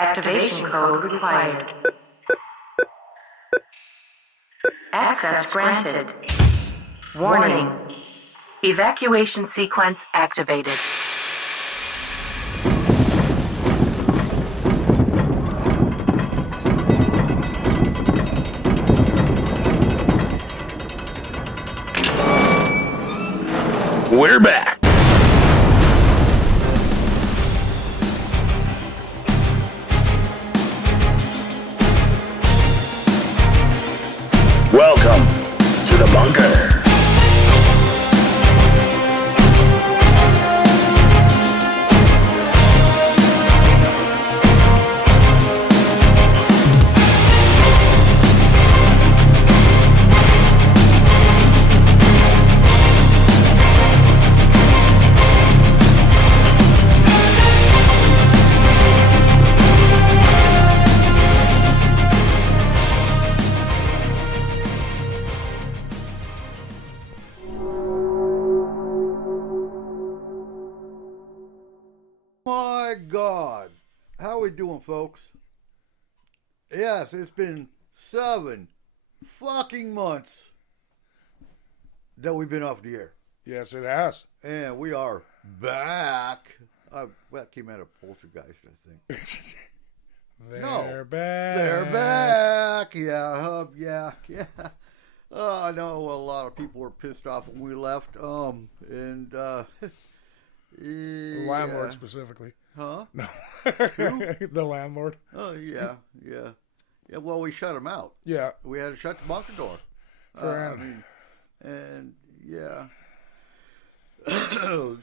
Activation code required. Access granted. Warning. Evacuation sequence activated. We're back. Welcome to the bunker. My God. How we doing, folks? Yes, it's been 7 fucking months that we've been off the air. Yes, it has. And we are back. That came out of Poltergeist, I think. They're back. They're back. Yeah. I know a lot of people were pissed off when we left. The landlord specifically. Huh? No. The landlord. Oh, yeah. Yeah, well, we shut him out. Yeah. We had to shut the bunker door. Yeah.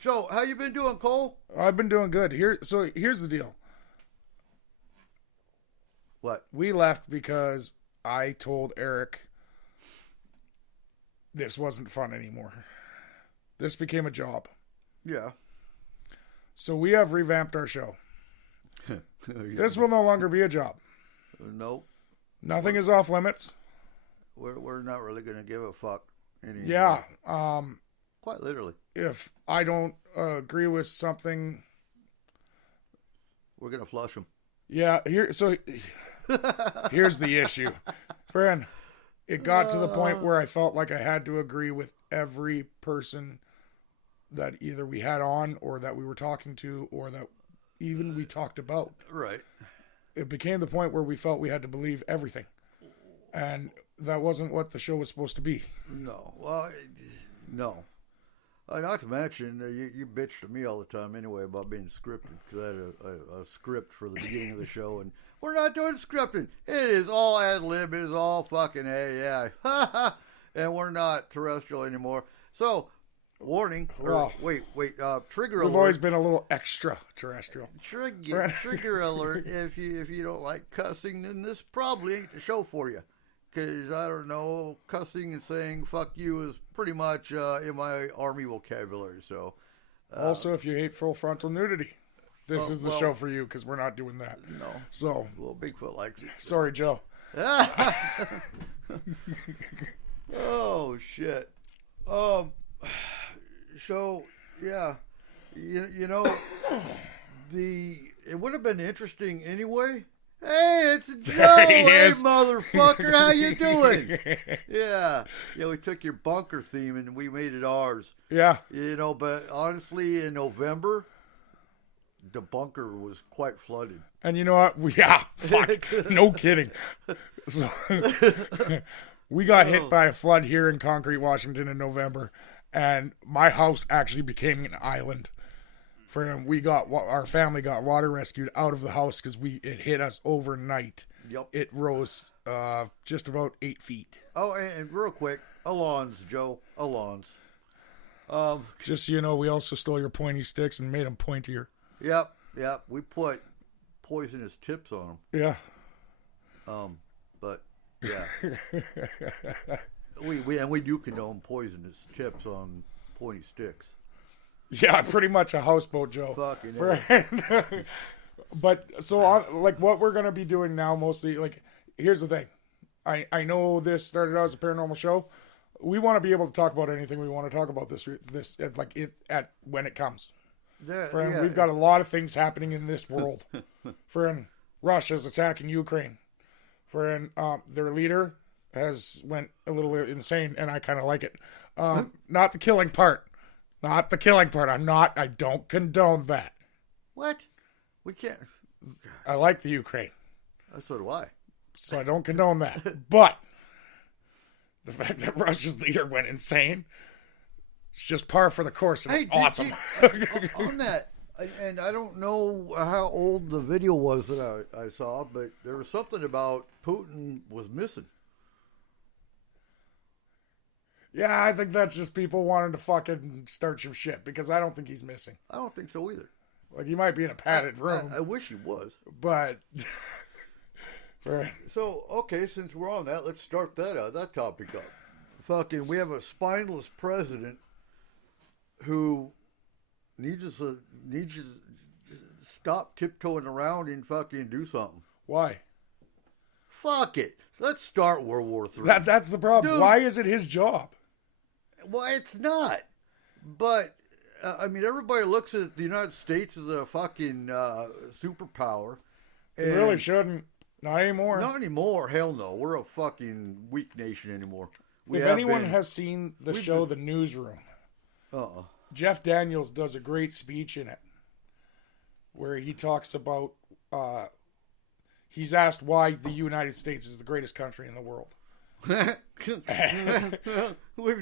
So, how you been doing, Cole? I've been doing good. Here's the deal. What? We left because I told Eric this wasn't fun anymore. This became a job. Yeah. So we have revamped our show. Yeah. This will no longer be a job. Nope. Nothing is off limits. We're not really going to give a fuck anymore. Yeah. Quite literally. If I don't agree with something, we're going to flush them. Yeah. Here's the issue. Friend, it got to the point where I felt like I had to agree with every person that either we had on or that we were talking to or that even we talked about. Right. It became the point where we felt we had to believe everything. And that wasn't what the show was supposed to be. No. Well, no. Not to mention, you bitched to me all the time anyway about being scripted because I had a script for the beginning of the show, and we're not doing scripting. It is all ad lib. It is all fucking AI. And we're not terrestrial anymore. So, warning. Wait. Trigger alert. We've always been a little extra terrestrial. Trigger alert. If you don't like cussing, then this probably ain't the show for you. Because, I don't know, cussing and saying fuck you is pretty much in my army vocabulary. So, also, if you hate full frontal nudity, this is the show for you because we're not doing that. No. So, well, Bigfoot likes it. Sorry, Joe. Oh, shit. So, yeah, you know, it would have been interesting anyway. Hey, it's Joe. Hey, motherfucker, how you doing? Yeah, we took your bunker theme and we made it ours. Yeah. But honestly, in November, the bunker was quite flooded. And you know what? Fuck, no kidding. So, we got hit by a flood here in Concrete, Washington in November. And my house actually became an island. Our family got water rescued out of the house because it hit us overnight. Yep. It rose just about 8 feet. Oh, and real quick, Alons, Joe, Alons. Just so you know, we also stole your pointy sticks and made them pointier. Yep. We put poisonous tips on them. Yeah. But yeah. We do condone poisonous tips on pointy sticks. Yeah, pretty much a houseboat, Joe. Fucking But so what we're gonna be doing now, mostly, here's the thing. I know this started out as a paranormal show. We want to be able to talk about anything we want to talk about when it comes. Friend, we've got a lot of things happening in this world. Friend, Russia's attacking Ukraine. Their leader has went a little insane, and I kind of like it. Not the killing part. Not the killing part. I don't condone that. What? We can't. I like the Ukraine, So do I. so I don't condone that. But the fact that Russia's leader went insane, it's just par for the course, and it's awesome. On that, and I don't know how old the video was that I saw, but there was something about Putin was missing. Yeah, I think that's just people wanting to fucking start some shit, because I don't think he's missing. I don't think so either. Like, he might be in a padded room, I wish he was. but... Right. So, okay, since we're on that, let's start that topic up. Fucking, we have a spineless president who needs to stop tiptoeing around and fucking do something. Why? Fuck it. Let's start World War III. That's the problem. Dude. Why is it his job? Well, it's not. But, I mean, everybody looks at the United States as a fucking superpower. It really shouldn't. Not anymore. Not anymore. Hell no. We're a fucking weak nation anymore. If anyone has seen the show The Newsroom, Jeff Daniels does a great speech in it where he talks about, he's asked why the United States is the greatest country in the world. We've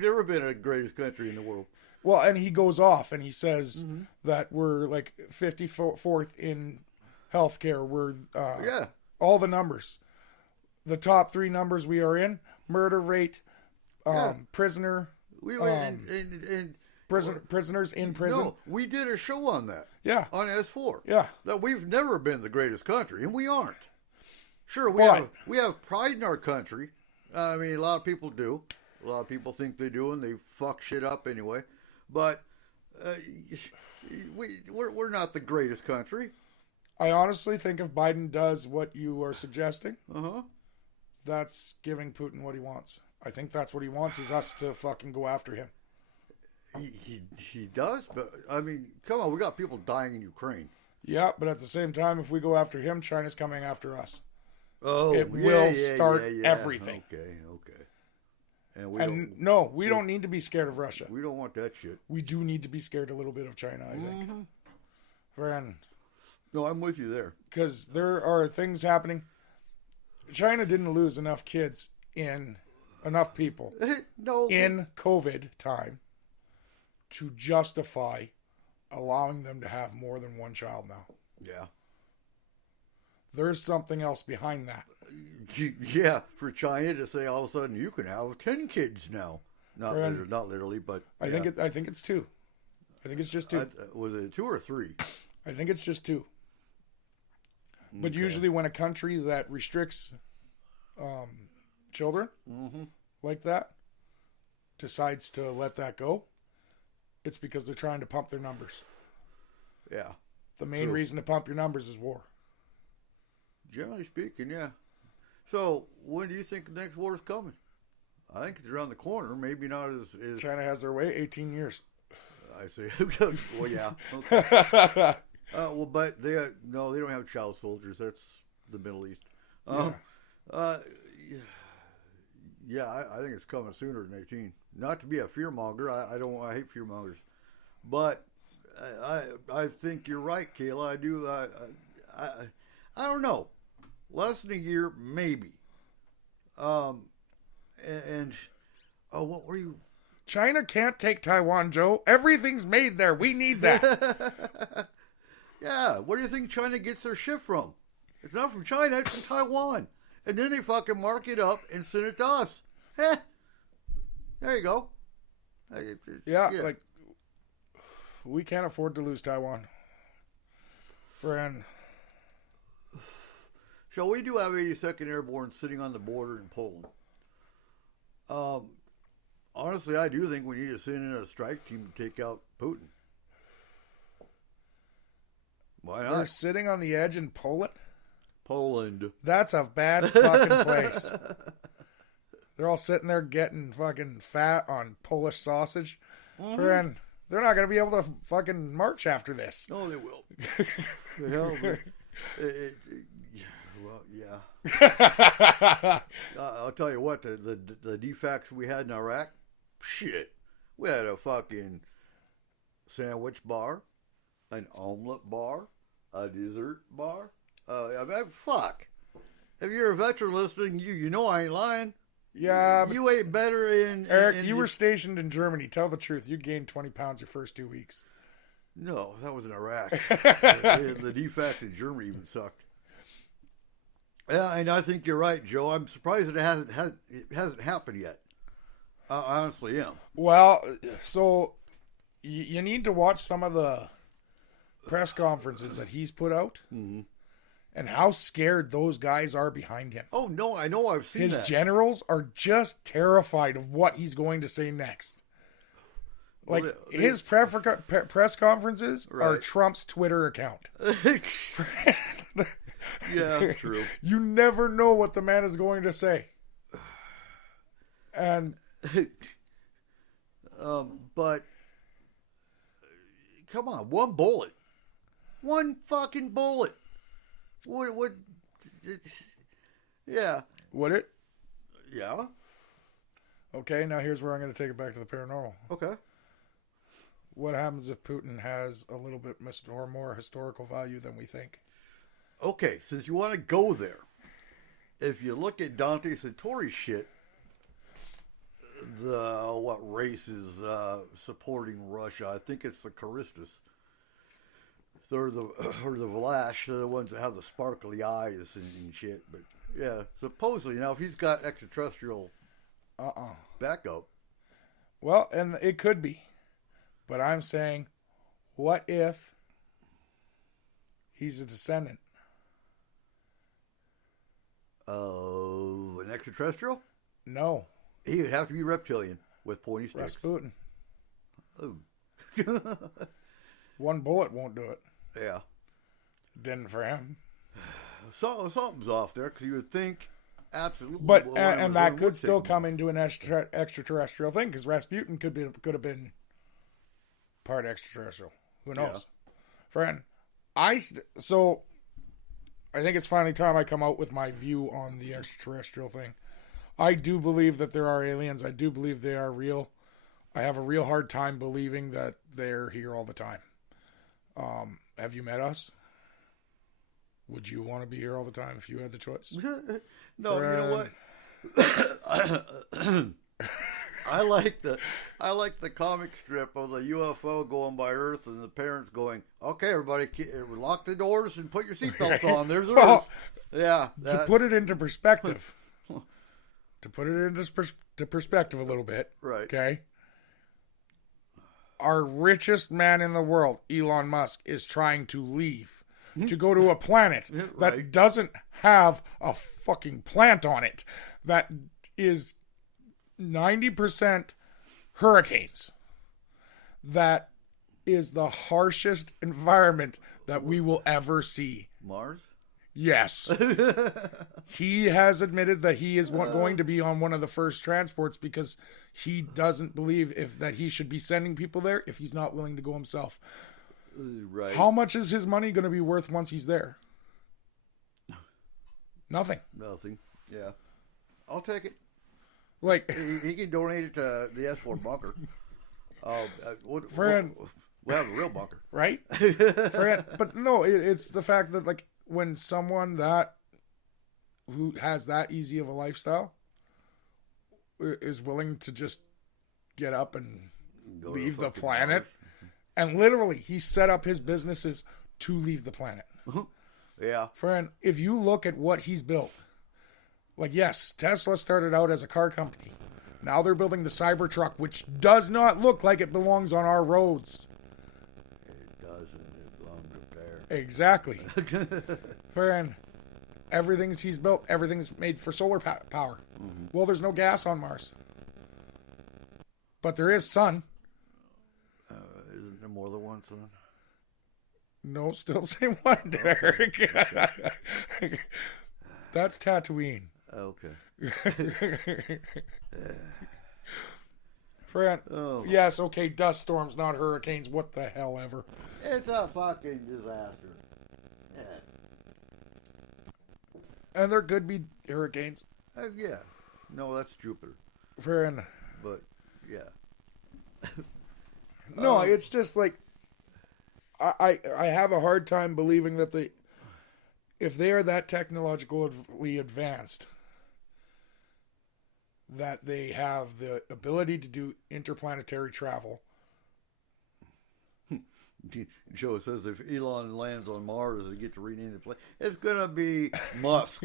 never been the greatest country in the world. Well, and he goes off and he says that we're like 54th in healthcare. We're, all the numbers. The top 3 numbers we are in: murder rate, prisoner, prisoners in prison. No, we did a show on that. Yeah. On S4. Yeah. That we've never been the greatest country, and we aren't. Sure, But- we have pride in our country. I mean, a lot of people do. A lot of people think they do, and they fuck shit up anyway. But we're not the greatest country. I honestly think if Biden does what you are suggesting, that's giving Putin what he wants. I think that's what he wants, is us to fucking go after him. He does, but I mean, come on, we got people dying in Ukraine. Yeah, but at the same time, if we go after him, China's coming after us. Oh, It will start everything. Okay. And we don't need to be scared of Russia. we don't want that shit. We do need to be scared a little bit of China, I think. Friend. No, I'm with you there. Because there are things happening. China didn't lose enough kids enough people No, in COVID time to justify allowing them to have more than one child now. yeah. There's something else behind that. Yeah, for China to say all of a sudden you can have 10 kids now. Not literally, but I think it's 2. I think it's just 2. Was it 2 or 3? I think it's just 2. But usually when a country that restricts children like that decides to let that go, it's because they're trying to pump their numbers. Yeah. The main reason to pump your numbers is war. Generally speaking, yeah. So, when do you think the next war is coming? I think it's around the corner. Maybe not as China has their way, 18 years. I see. Well, yeah. Okay. But they don't have child soldiers. That's the Middle East. I think it's coming sooner than 18. Not to be a fearmonger. I hate fearmongers, but I think you're right, Kayla. I do. I don't know. Less than a year, maybe. What were you? China can't take Taiwan, Joe. Everything's made there. We need that. Yeah, where do you think China gets their shit from? It's not from China, it's from Taiwan. And then they fucking mark it up and send it to us. There you go. Yeah, like, we can't afford to lose Taiwan. Friend. So we do have 82nd Airborne sitting on the border in Poland. Honestly, I do think we need to send in a strike team to take out Putin. Why not? They're sitting on the edge in Poland? Poland. That's a bad fucking place. They're all sitting there getting fucking fat on Polish sausage. Friend, they're not going to be able to fucking march after this. No, they will. The hell, Yeah. I'll tell you what, the defects we had in Iraq, shit. We had a fucking sandwich bar, an omelet bar, a dessert bar. I mean, fuck. If you're a veteran listening, you know I ain't lying. Yeah, but You ate better in... Eric, in you were stationed in Germany. Tell the truth. You gained 20 pounds your first 2 weeks. No, that was in Iraq. The defects in Germany even sucked. Yeah, and I think you're right, Joe. I'm surprised it hasn't happened yet. I honestly am. Well, so you need to watch some of the press conferences that he's put out and how scared those guys are behind him. Oh, no, I know I've seen His that. generals are just terrified of what he's going to say next. Like, Well, his press conferences are Right. Trump's Twitter account. Yeah, true. You never know what the man is going to say. And But come on, one bullet, one fucking bullet. What? Yeah, would it? yeah. Okay, now here's where I'm going to take it back to the paranormal. Okay. What happens if Putin has a little bit more historical value than we think? Okay, since you want to go there, if you look at Dante Sartori's shit, what race is supporting Russia? I think it's the Charistus. They're the Vlash, they're the ones that have the sparkly eyes and shit. But yeah, supposedly now if he's got extraterrestrial backup, Well, and it could be. But I'm saying, what if he's a descendant? an extraterrestrial, No. he would have to be reptilian with pointy sticks. Rasputin. Oh. One bullet won't do it. Yeah. Didn't for him. So something's off there because you would think absolutely. But well, and that would could still take come into an extraterrestrial thing because Rasputin could have been part extraterrestrial. Who knows, friend? So I think it's finally time I come out with my view on the extraterrestrial thing. I do believe that there are aliens. I do believe they are real. I have a real hard time believing that they're here all the time. Have you met us? Would you want to be here all the time if you had the choice? No, you know what? I like the comic strip of the UFO going by Earth and the parents going, "Okay, everybody, lock the doors and put your seatbelts on." There's Earth. Well, Yeah. To put it into perspective, a little bit, Right. Okay. Our richest man in the world, Elon Musk, is trying to leave to go to a planet that Right. doesn't have a fucking plant on it, that is 90% hurricanes, that is the harshest environment that we will ever see. Mars. Yes. He has admitted that he is going to be on one of the first transports because he doesn't believe that he should be sending people there if he's not willing to go himself. Right. How much is his money going to be worth once he's there? Nothing. Nothing. Yeah. I'll take it. Like, He can donate it to the S4 bunker. Friend. We'll have a real bunker. right? But no, it's the fact that, like, when someone who has that easy of a lifestyle is willing to just get up and Go to leave the fucking planet, Mars. and literally he set up his businesses to leave the planet. Yeah. Friend, if you look at what he's built, like, yes, Tesla started out as a car company. Now they're building the Cybertruck, which does not look like it belongs on our roads. It doesn't. It belongs up there. Exactly. Friend, everything's he's built, everything's made for solar power. Well, there's no gas on Mars. But there is sun. Isn't there more than one son? No, still the same one, Derek. That's Tatooine. Okay. Friend, Oh. yes, okay, dust storms, not hurricanes. What the hell ever. It's a fucking disaster. Yeah. And there could be hurricanes. Yeah. No, that's Jupiter. Friend. But, yeah. No, it's just like I have a hard time believing that if they are that technologically advanced, that they have the ability to do interplanetary travel. Joe says if Elon lands on Mars and get to rename the planet, it's gonna be Musk.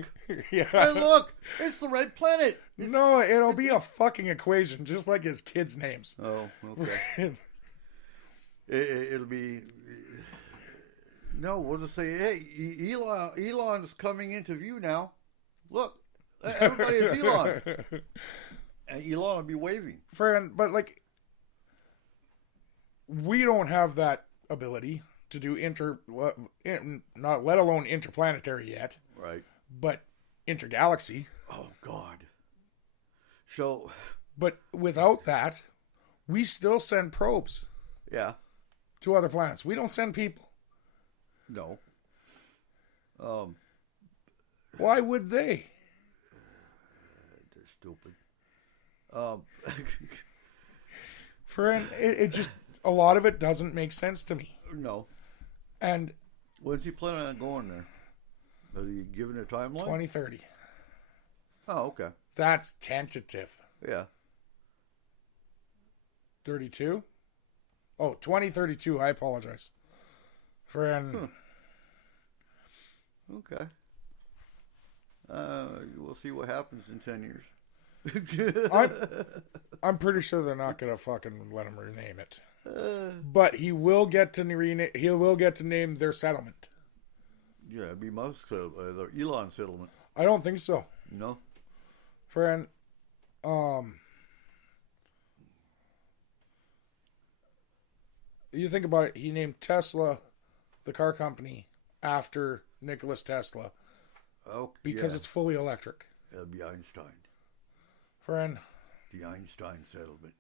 Yeah. Hey, look, it's the right planet. No, it'll be a fucking equation, just like his kids' names. Oh, okay. It'll be. No, we'll just say, hey, Elon's coming into view now. Look, everybody is Elon, and Elon will be waving. Friend, but like, we don't have that ability to do not let alone interplanetary yet, Right. but intergalaxy. Oh God. So. But without that, we still send probes Yeah. to other planets. We don't send people. No. Why would they? They're stupid. Friend, it just, a lot of it doesn't make sense to me. No. And When's he planning on going there? Are you giving a timeline? 2030. Oh, okay. That's tentative. Yeah. 32? Oh, 2032. I apologize. Friend. Okay. We'll see what happens in 10 years. I'm pretty sure they're not gonna fucking let him rename it. But he will get to name their settlement. Yeah, it'd be Musk, the Elon settlement. I don't think so. No? Friend, you think about it, he named Tesla, the car company, after Nikola Tesla Oh, because it's fully electric. It'll be Einstein. Friend, The Einstein settlement.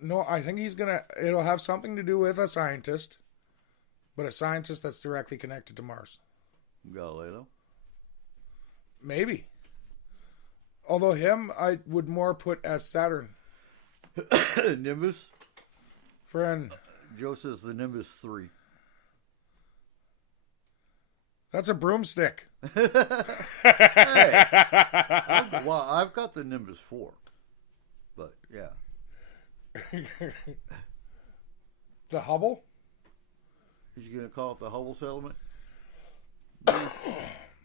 no, I think it'll have something to do with a scientist, but a scientist that's directly connected to Mars. Galileo. Maybe. Although him, I would more put as Saturn. Nimbus. Friend, Joe says the Nimbus 3. that's a broomstick. Hey, I've got the Nimbus 4. But, yeah. The Hubble? Is he going to call it the Hubble settlement?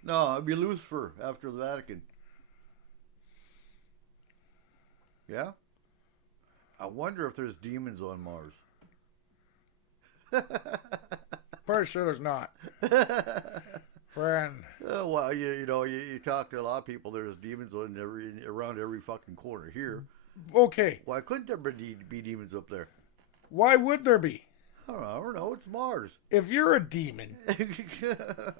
No, it'd be Lucifer after the Vatican. Yeah? I wonder if there's demons on Mars. Pretty sure there's not. Friend. Well, you talk to a lot of people. There's demons around every fucking corner here. Okay, Why couldn't there be demons up there? why would there be? I don't know. It's Mars. If you're a demon,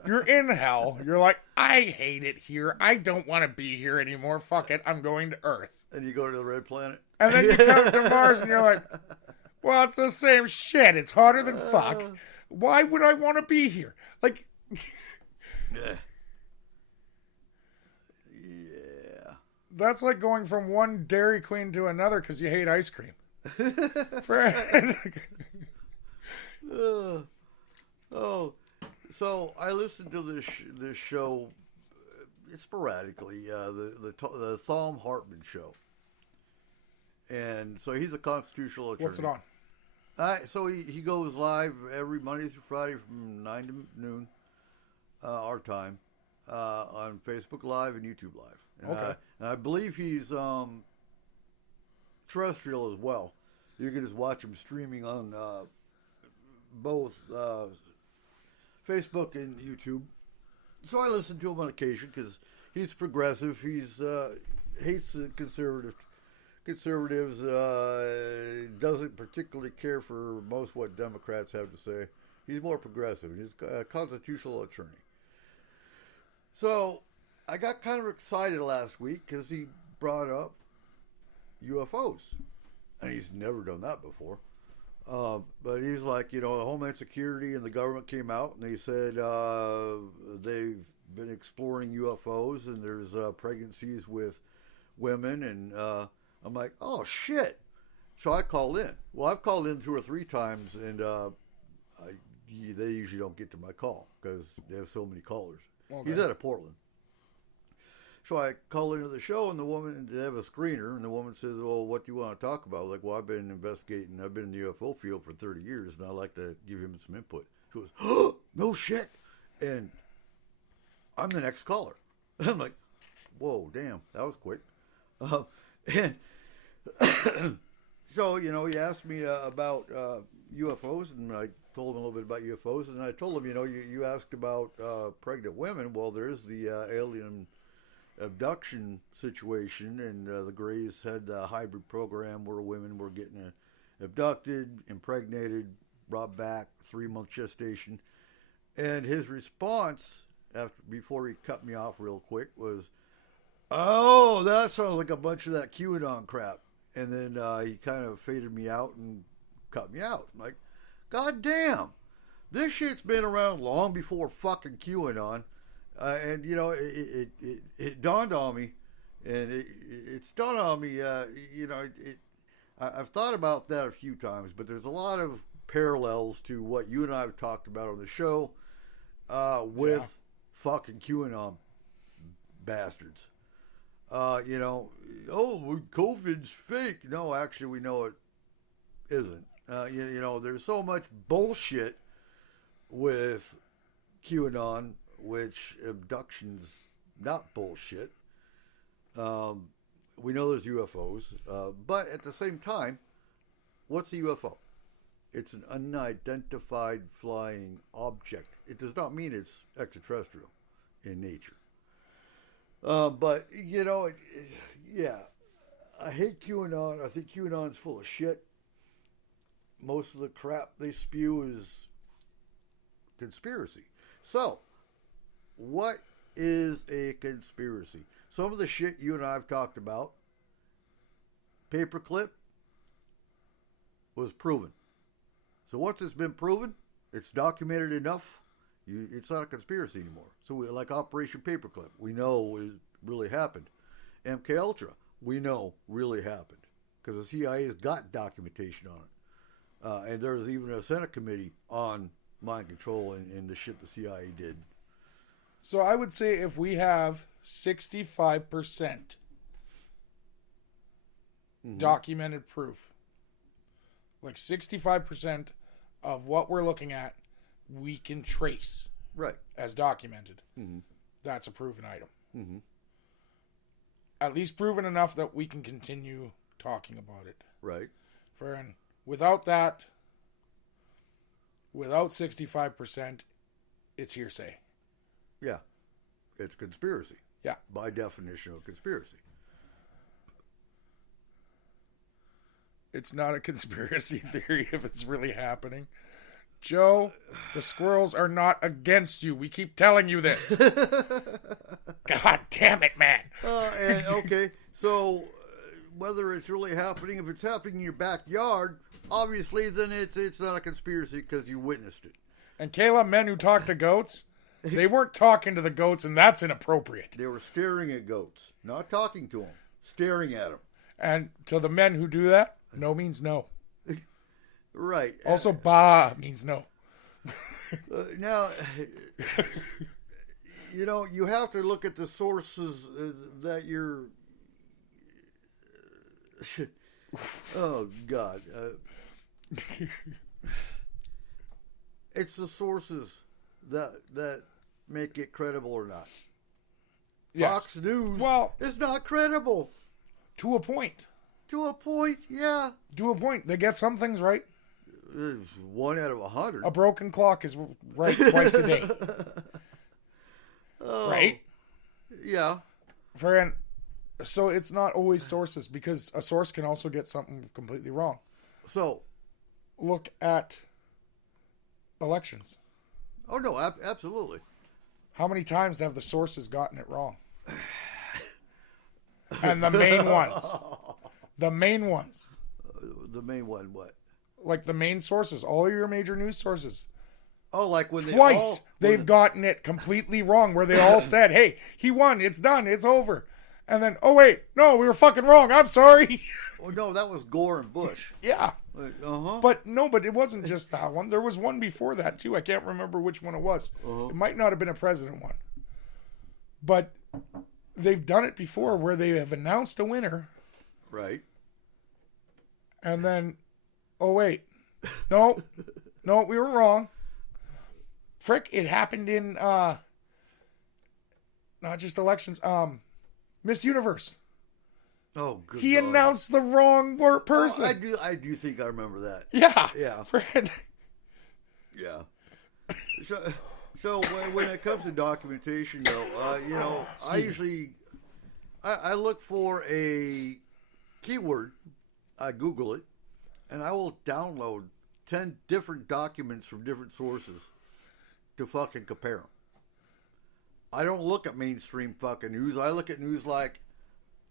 you're in hell, you're like, I hate it here. I don't want to be here anymore. Fuck it. I'm going to Earth. And you go to the red planet. And then you come to Mars and you're like, well, it's the same shit. It's hotter than fuck. Why would I want to be here? Like, Yeah. that's like going from one Dairy Queen to another because you hate ice cream. Friend. Oh, so I listened to this show sporadically. The Thom Hartman show, and so he's a constitutional attorney. What's it on? So he goes live every Monday through Friday from 9 to noon, our time, on Facebook Live and YouTube Live. And Okay. and I believe he's terrestrial as well. You can just watch him streaming on both Facebook and YouTube. So I listen to him on occasion because he's progressive. He's hates the conservatives. Doesn't particularly care for most what Democrats have to say. He's more progressive. He's a constitutional attorney. So I got kind of excited last week because he brought up UFOs, and he's never done that before. But he's like, Homeland Security and the government came out and they said they've been exploring UFOs, and there's pregnancies with women, and I'm like, oh shit. So I called in. Well, I've called in 2 or 3 times, and they usually don't get to my call because they have so many callers. Okay. He's out of Portland. So I call into the show, and the woman, they have a screener, and the woman says, well, what do you want to talk about? Like, well, I've been investigating, I've been in the UFO field for 30 years, and I'd like to give him some input. She goes, oh, no shit. And I'm the next caller. I'm like, whoa, damn, that was quick. And so, you know, he asked me about UFOs, and I told him a little bit about UFOs, and I told him, you know, you asked about pregnant women. Well, there's the alien abduction situation, and the Greys had a hybrid program where women were getting abducted, impregnated, brought back, 3-month gestation. And his response, before he cut me off real quick, was, oh, that sounds like a bunch of that QAnon crap. And then he kind of faded me out and cut me out. I'm like, God damn, this shit's been around long before fucking QAnon. And, you know, it dawned on me, and it's dawned on me, you know, I've thought about that a few times, but there's a lot of parallels to what you and I have talked about on the show with fucking QAnon bastards. You know, oh, COVID's fake. No, actually, we know it isn't. You know, there's so much bullshit with QAnon, which abduction's not bullshit. We know there's UFOs, but at the same time, what's a UFO? It's an unidentified flying object. It does not mean it's extraterrestrial in nature. But, you know, yeah, I hate QAnon. I think QAnon's full of shit. Most of the crap they spew is conspiracy. So, what is a conspiracy? Some of the shit you and I have talked about, paperclip, was proven. So once it's been proven, it's documented enough, it's not a conspiracy anymore. So like Operation Paperclip, we know it really happened. MK Ultra, we know really happened because the CIA has got documentation on it. And there's even a Senate committee on mind control and the shit the CIA did. So I would say if we have 65% documented proof, like 65% of what we're looking at, we can trace right as documented. Mm-hmm. That's a proven item. Mm-hmm. At least proven enough that we can continue talking about it. Right. And without that, without 65%, it's hearsay. Yeah. It's conspiracy. Yeah. By definition of conspiracy. It's not a conspiracy theory if it's really happening. Joe, the squirrels are not against you. We keep telling you this. God damn it, man. And, okay, so whether it's really happening, if it's happening in your backyard, obviously then it's not a conspiracy because you witnessed it. And Kayla, men who talk to goats, they weren't talking to the goats, and that's inappropriate. They were staring at goats, not talking to them, staring at them. And to the men who do that, no means no. Right. Also, bah means no. Now, you know, you have to look at the sources that you're... oh, God. It's the sources that make it credible or not. Yes. Fox News is not credible. To a point. To a point, yeah. To a point. They get some things right. It's 1 out of 100. A broken clock is right twice a day. Oh, right? Yeah. So it's not always sources, because a source can also get something completely wrong. So, look at elections. Oh, no, absolutely. How many times have the sources gotten it wrong? And the main ones. The main ones. The main one, what? Like the main sources, all your major news sources. Oh, like when they Twice all, they've gotten it completely wrong, where they all said, "Hey, he won. It's done. It's over." And then, oh wait, no, we were fucking wrong. I'm sorry. Oh no, that was Gore and Bush. Yeah. Uh-huh. But it wasn't just that one. There was one before that too. I can't remember which one it was. It might not have been a president one. But they've done it before where they have announced a winner Right. and then, oh wait, no, we were wrong. Frick, it happened in not just elections, Miss Universe. Oh, good He God. announced the wrong person. Oh, I do think I remember that. Yeah. Yeah. Friend. Yeah. So when it comes to documentation, though, I usually I look for a keyword, I Google it, and I will download 10 different documents from different sources to fucking compare them. I don't look at mainstream fucking news. I look at news like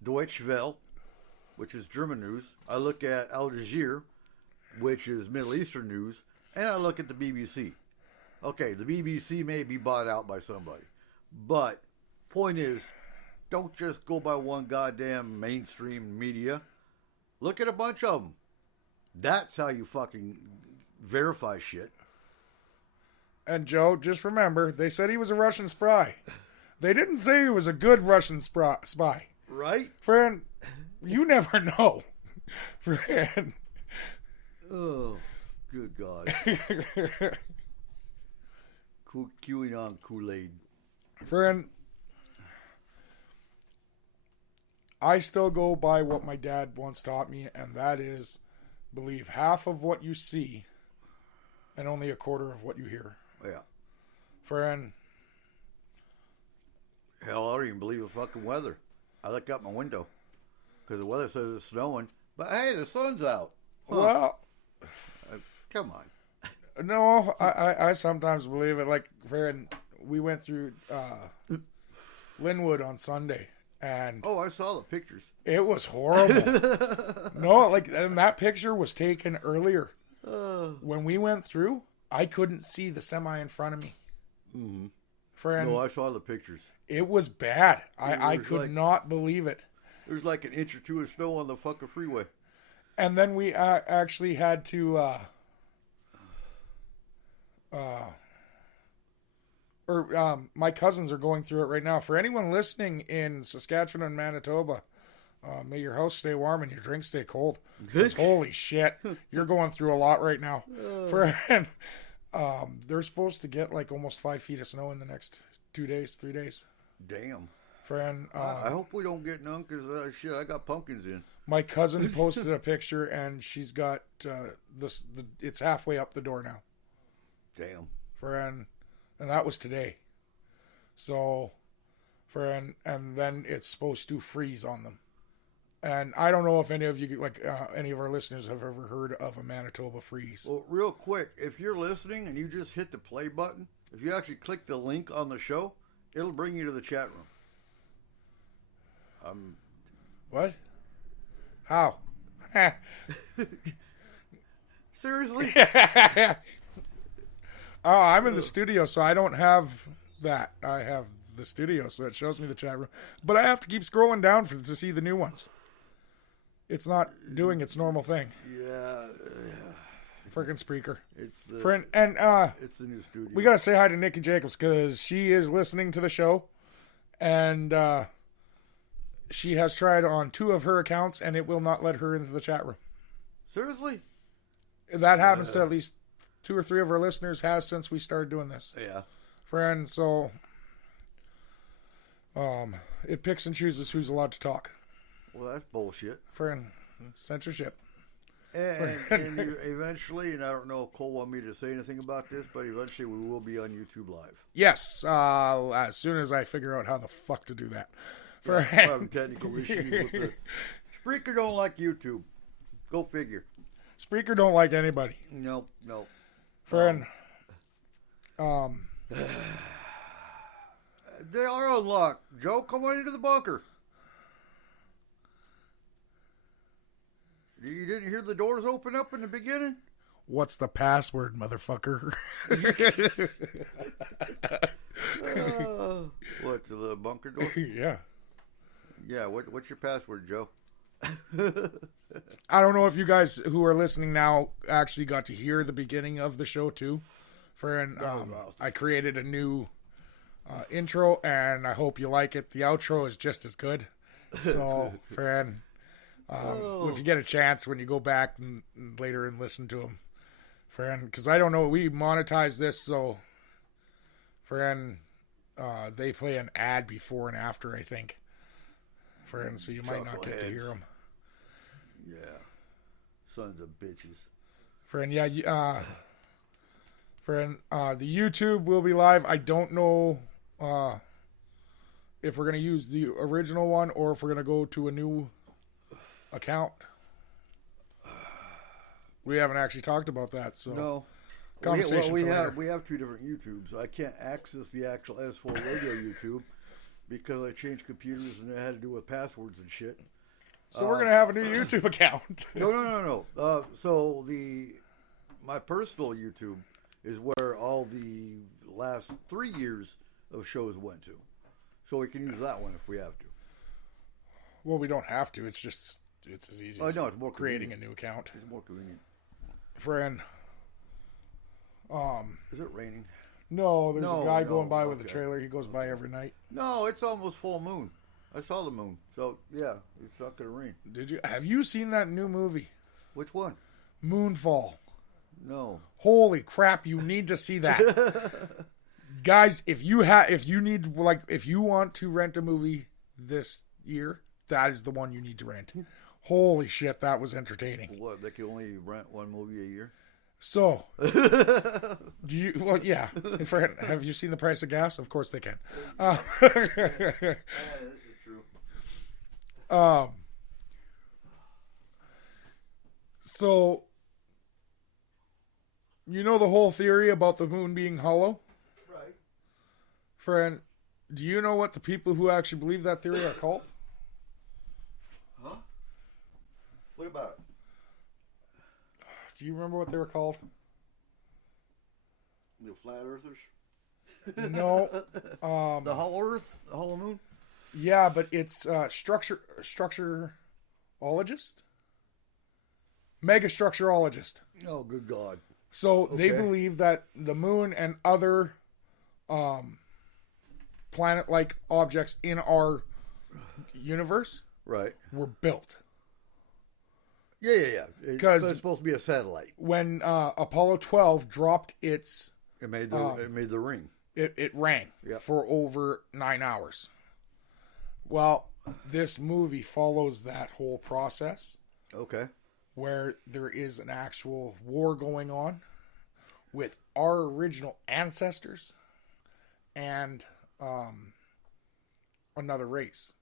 Deutsche Welle, which is German news. I look at Al Jazeera, which is Middle Eastern news, and I look at the BBC. Okay, the BBC may be bought out by somebody, but point is, don't just go by one goddamn mainstream media. Look at a bunch of them. That's how you fucking verify shit. And Joe, just remember, they said he was a Russian spy. They didn't say he was a good Russian spy. Right? Friend, you never know. Friend. Oh, good God. QAnon Kool-Aid. Friend, I still go by what my dad once taught me, and that is believe half of what you see and only a quarter of what you hear. Yeah. Friend. Hell, I don't even believe the fucking weather. I look out my window because the weather says it's snowing, but hey, the sun's out. Huh. Well, Come on. no, I sometimes believe it. Like, friend, we went through Linwood on Sunday, and Oh, I saw the pictures. it was horrible. No, like, and that picture was taken earlier. When we went through, I couldn't see the semi in front of me. Mm-hmm. Friend, No, I saw the pictures. it was bad. I was could like- not believe it. There's like an inch or two of snow on the fucking freeway. And then we actually had to, my cousins are going through it right now. For anyone listening in Saskatchewan and Manitoba, may your house stay warm and your drinks stay cold. 'Cause holy shit, you're going through a lot right now. They're supposed to get like almost 5 feet of snow in the next 2 days, 3 days. Damn. Friend, I hope we don't get none because shit, I got pumpkins in. my cousin posted a picture and she's got it's halfway up the door now. Damn. Friend, and that was today. So, friend, and then it's supposed to freeze on them. And I don't know if any of you, like any of our listeners, have ever heard of a Manitoba freeze. Well, real quick, if you're listening and you just hit the play button, if you actually click the link on the show, it'll bring you to the chat room. What? How? Seriously? Oh, I'm in the studio, so I don't have that. I have the studio, so it shows me the chat room. But I have to keep scrolling down to see the new ones. It's not doing its normal thing. Yeah. Freaking Spreaker. It's the Friend, and it's the new studio. we gotta say hi to Nikki Jacobs because she is listening to the show, and she has tried on 2 of her accounts, and it will not let her into the chat room. Seriously? That happens to at least 2 or 3 of our listeners has since we started doing this. Yeah. Friend, so it picks and chooses who's allowed to talk. Well, that's bullshit. Friend, censorship. And you eventually, and I don't know if Cole wanted me to say anything about this, but eventually we will be on YouTube Live. Yes, as soon as I figure out how the fuck to do that. We're having technical issues with it. Spreaker don't like YouTube. Go figure. Spreaker don't like anybody. Nope. Friend, They are unlocked. Joe, come on into the bunker. You didn't hear the doors open up in the beginning? What's the password, motherfucker? What, to the bunker door? Yeah. Yeah, what's your password, Joe? I don't know if you guys who are listening now actually got to hear the beginning of the show too. I created a new intro, and I hope you like it. The outro is just as good. So, friend, if you get a chance when you go back and later and listen to them, friend, because I don't know, we monetize this, so, friend, they play an ad before and after, I think, friend, so you might not get to hear them. Yeah, sons of bitches. Friend, yeah, friend, the YouTube will be live. I don't know if we're going to use the original one or if we're going to go to a new account. We haven't actually talked about that, so No. conversation we for later. have two different YouTubes. I can't access the actual S4 Radio YouTube because I changed computers and it had to do with passwords and shit. So we're going to have a new YouTube account. No. So my personal YouTube is where all the last 3 years of shows went to. So we can use that one if we have to. Well, we don't have to. It's as easy as No, it's more creating a convenient. new account. It's more convenient. Friend, Is it raining? no, there's a guy going by with a okay. trailer. He goes by every night. No, it's almost full moon. I saw the moon. So, yeah, it's not going to rain. Have you seen that new movie, Which one? Moonfall? No. Holy crap, you need to see that. Guys, if you want to rent a movie this year, that is the one you need to rent. Holy shit, that was entertaining. What, they can only rent one movie a year? So, yeah. Friend, have you seen the price of gas? Of course they can. Yeah, this is true. So, you know the whole theory about the moon being hollow? Right. Friend, do you know what the people who actually believe that theory are called? Huh? What about it? Do you remember what they were called? The flat earthers? No. The hollow earth? The hollow moon? Yeah, but it's structureologist? Megastructurologist. Oh, good God. So they Okay. believe that the moon and other planet-like objects in our universe Right. were built. Yeah. It's supposed to be a satellite. When Apollo 12 dropped its... It made the ring. It rang Yeah. for over 9 hours. Well, this movie follows that whole process Okay. where there is an actual war going on with our original ancestors and another race.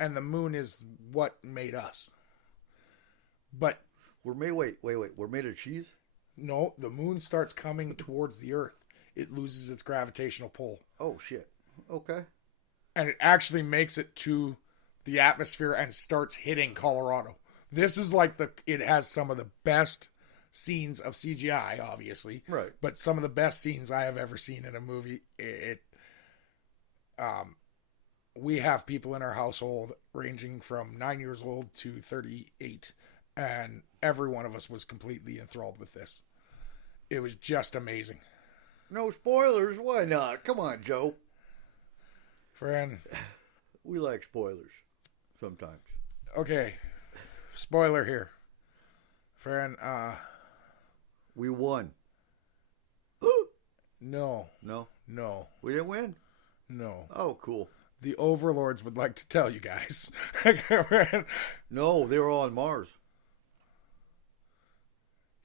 And the moon is what made us. But We're made. Wait. We're made of cheese. no, the moon starts coming towards the Earth. It loses its gravitational pull. Oh shit. Okay. And it actually makes it to the atmosphere and starts hitting Colorado. This is like it has some of the best scenes of CGI, obviously. Right. But some of the best scenes I have ever seen in a movie. We have people in our household ranging from 9 years old to 38. And every one of us was completely enthralled with this. It was just amazing. No spoilers. Why not? Come on, Joe. Friend, We like spoilers sometimes. okay. Spoiler here. Friend, We won. no, No, no, we didn't win. no. Oh, cool. The overlords would like to tell you guys. No, they were all on Mars.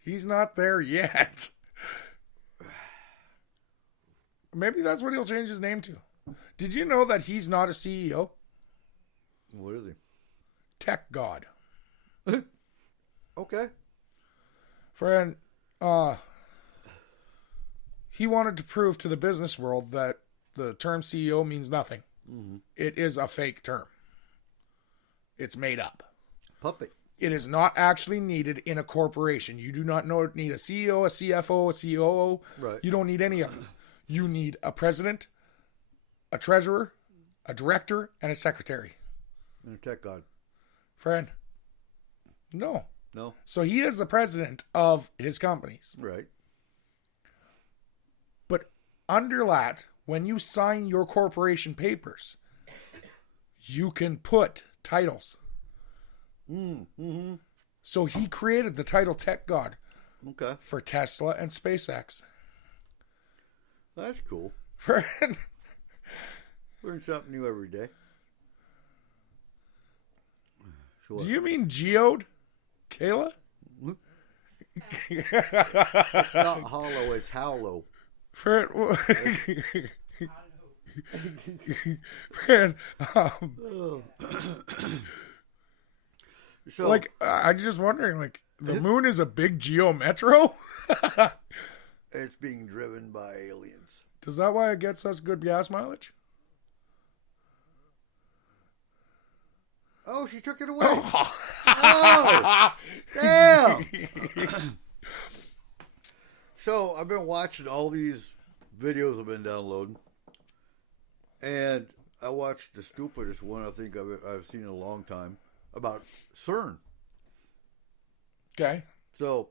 He's not there yet. Maybe that's what he'll change his name to. Did you know that he's not a CEO? What is he? Tech God. Okay. Friend, he wanted to prove to the business world that the term CEO means nothing. Mm-hmm. It is a fake term. It's made up. Puppet. It is not actually needed in a corporation. You do not need a CEO, a CFO, a COO. Right. You don't need any of them. You need a president, a treasurer, a director, and a secretary. And a tech god. Friend. No. No? So he is the president of his companies. Right. But under that, when you sign your corporation papers, you can put titles. Mm-hmm. So he created the title Tech God Okay. for Tesla and SpaceX. That's cool. Friend. Learn something new every day. Sure. Do you mean geode, Kayla? It's not hollow, it's hollow. Friend, friend, So, like, I'm just wondering, like, the moon is a big geo metro? it's being driven by aliens. Is that why it gets such good gas mileage? Oh, she took it away. Oh, damn. So I've been watching all these videos I've been downloading, and I watched the stupidest one I think I've seen in a long time about CERN. Okay. So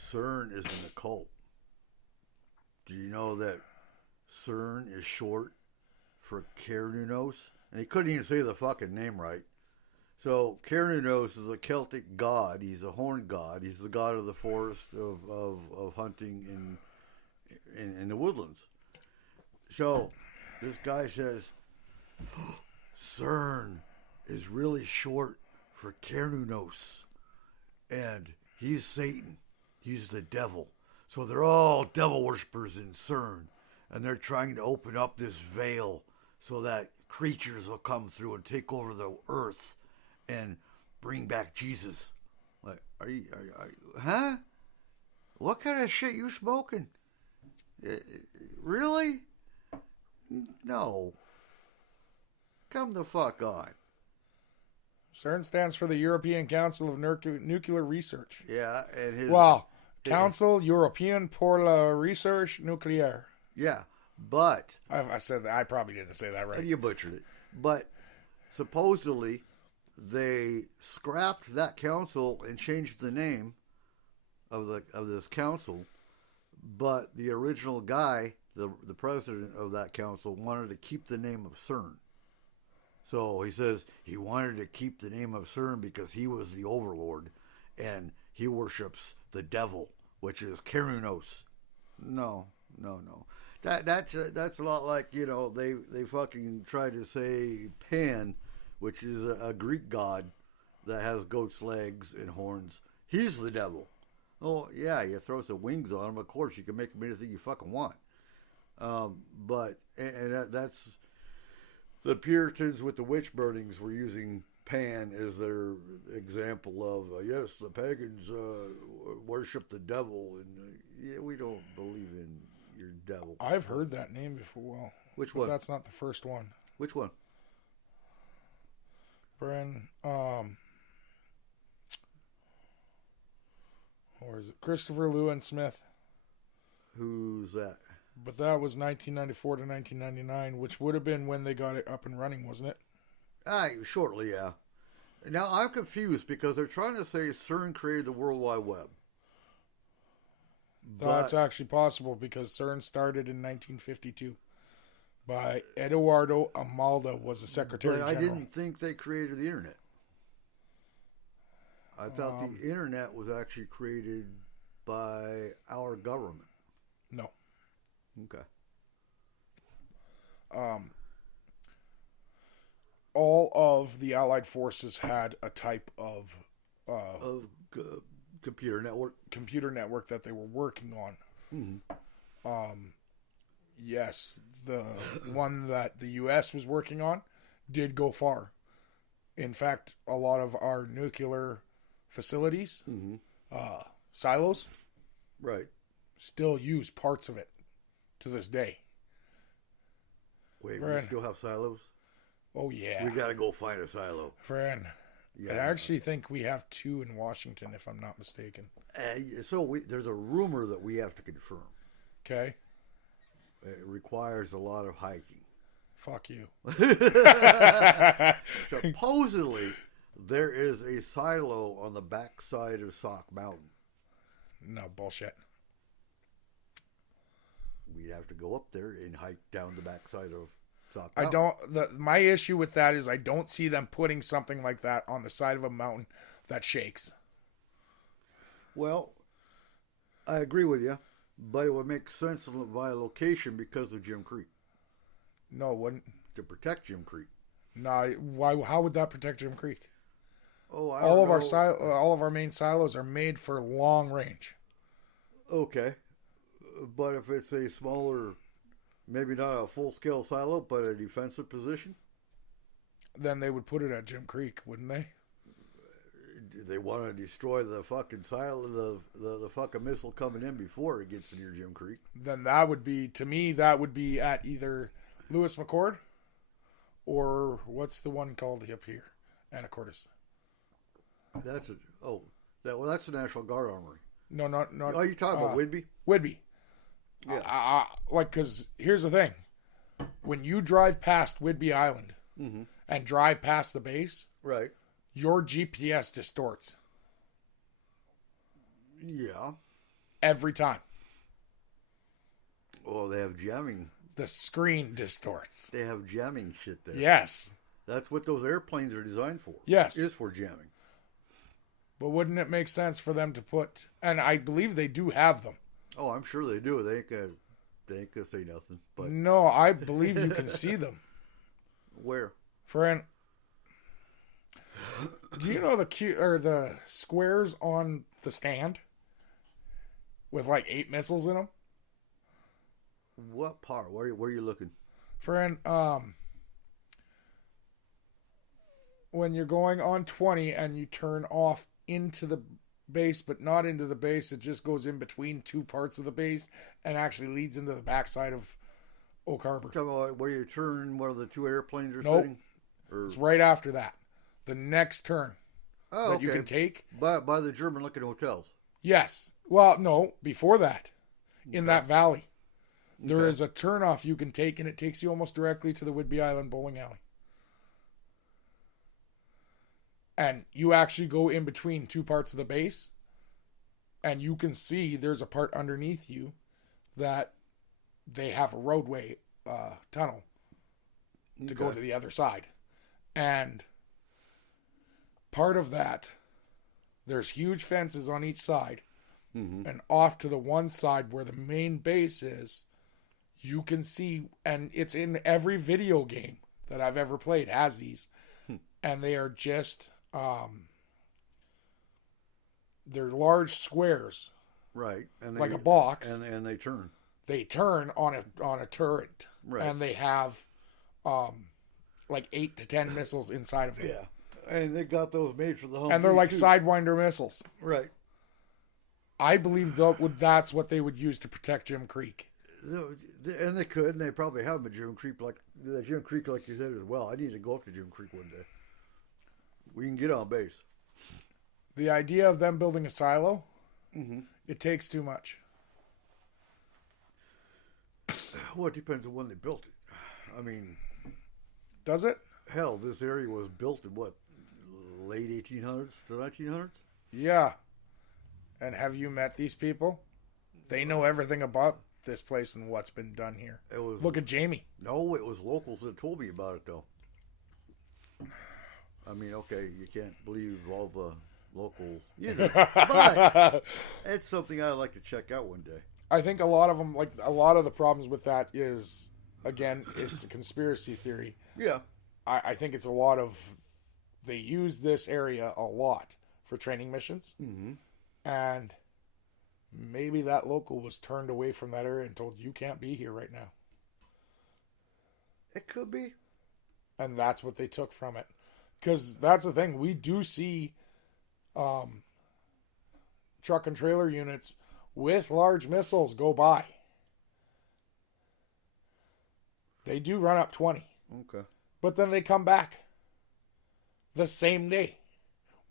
CERN is an occult. Do you know that CERN is short for Cernunnos? And he couldn't even say the fucking name right. So Cernunnos is a Celtic god. He's a horned god. He's the god of the forest of hunting in the woodlands. So this guy says, CERN is really short for Cernunnos. And he's Satan. He's the devil. So they're all devil worshippers in CERN. And they're trying to open up this veil so that creatures will come through and take over the earth and bring back Jesus. Like, are you huh? What kind of shit you smoking? Really? No. Come the fuck on. CERN stands for the European Council of Nuclear Research. Yeah, and his Council European pour la Recherche Nucléaire. Yeah, but I said that. I probably didn't say that right. you butchered it. But supposedly they scrapped that council and changed the name of this council. But the original guy, the president of that council, wanted to keep the name of CERN. So he says he wanted to keep the name of CERN because he was the overlord and he worships the devil, which is Cernunnos. No. That's a lot like, you know, they fucking try to say Pan, which is a Greek god that has goat's legs and horns. He's the devil. Oh yeah, you throw some wings on him. Of course, you can make him anything you fucking want. But that's the Puritans with the witch burnings were using Pan as their example of yes, the pagans worship the devil, and yeah, we don't believe in your devil. I've heard that name before. Well, which one? That's not the first one. Which one? Bren, or is it Christopher Lewin Smith? Who's that? But that was 1994 to 1999, which would have been when they got it up and running, wasn't it? Shortly, yeah. Now, I'm confused because they're trying to say CERN created the World Wide Web. That's actually possible because CERN started in 1952 by Eduardo Amalda was the Secretary But General. I didn't think they created the Internet. I thought the Internet was actually created by our government. No. Okay. All of the Allied forces had a type of Computer network that they were working on. Mm-hmm. Yes, the one that the U.S. was working on did go far. In fact, a lot of our nuclear facilities, silos, right, still use parts of it to this day. Wait, Friend. we still have silos? Oh, yeah. We gotta go find a silo. Friend, I actually think we have 2 in Washington, if I'm not mistaken. So there's a rumor that we have to confirm. Okay? It requires a lot of hiking. Fuck you. Supposedly, there is a silo on the backside of Sauk Mountain. No, bullshit. We'd have to go up there and hike down the backside of Sauk I Mountain. don't. My issue with that is I don't see them putting something like that on the side of a mountain that shakes. Well, I agree with you, but it would make sense by location because of Jim Creek. No, it wouldn't. To protect Jim Creek. No, why? How would that protect Jim Creek? Oh, all of our main silos are made for long range. Okay, but if it's a smaller, maybe not a full-scale silo, but a defensive position, then they would put it at Jim Creek, wouldn't they? They want to destroy the fucking silo, the fucking missile coming in before it gets near Jim Creek. Then that would be, to me, that would be at either Lewis McCord or what's the one called up here, Anacortes. That's that's the National Guard Armory. No, not. Oh, you talking about Whidbey? Whidbey. Yeah. Because here's the thing: when you drive past Whidbey Island and drive past the base, Right. your GPS distorts Yeah. every time. Oh, they have jamming. The screen distorts. They have jamming shit there. Yes. That's what those airplanes are designed for. Yes. Is for jamming. But wouldn't it make sense for them to put? And I believe they do have them. Oh, I'm sure they do. They ain't gonna say nothing. But No, I believe you can see them. where? Friend, do you know the squares on the stand with like 8 missiles in them? What part? Where are you looking? Friend, when you're going on 20 and you turn off into the base, but not into the base, it just goes in between 2 parts of the base and actually leads into the backside of Oak Harbor. Talking about where you turn, where the 2 airplanes are Nope. sitting? Or, It's right after that. The next turn oh, that you can take. by the German-looking hotels. Yes. Well, no, before that. In that valley. There Okay. is a turnoff you can take, and it takes you almost directly to the Whidbey Island bowling alley. And you actually go in between 2 parts of the base, and you can see there's a part underneath you that they have a roadway tunnel to go to the other side. And part of that, there's huge fences on each side. And off to the one side where the main base is, you can see, and it's in every video game that I've ever played has these. And they are just, they're large squares, Right. And like a box. And they turn. They turn on a turret. Right. And they have, like 8 to 10 missiles inside of them. Yeah. And they got those made for the home. And they're like too. Sidewinder missiles. Right. I believe that's what they would use to protect Jim Creek. And they could, and they probably have them at Jim Creek, like you said as well. I need to go up to Jim Creek one day. We can get on base. The idea of them building a silo, it takes too much. Well, it depends on when they built it. I mean, Does it? hell, this area was built in what, late 1800s to 1900s? Yeah. And have you met these people? They know everything about this place and what's been done here. It was Look at Jamie. No, it was locals that told me about it, though. I mean, okay, you can't believe all the locals either, but it's something I'd like to check out one day. I think a lot of them, like a lot of the problems with that is, again, it's a conspiracy theory. Yeah. I think it's a lot of, they use this area a lot for training missions. And maybe that local was turned away from that area and told, you can't be here right now. It could be. And that's what they took from it. Because that's the thing. We do see truck and trailer units with large missiles go by. They do run up 20. Okay. But then they come back the same day.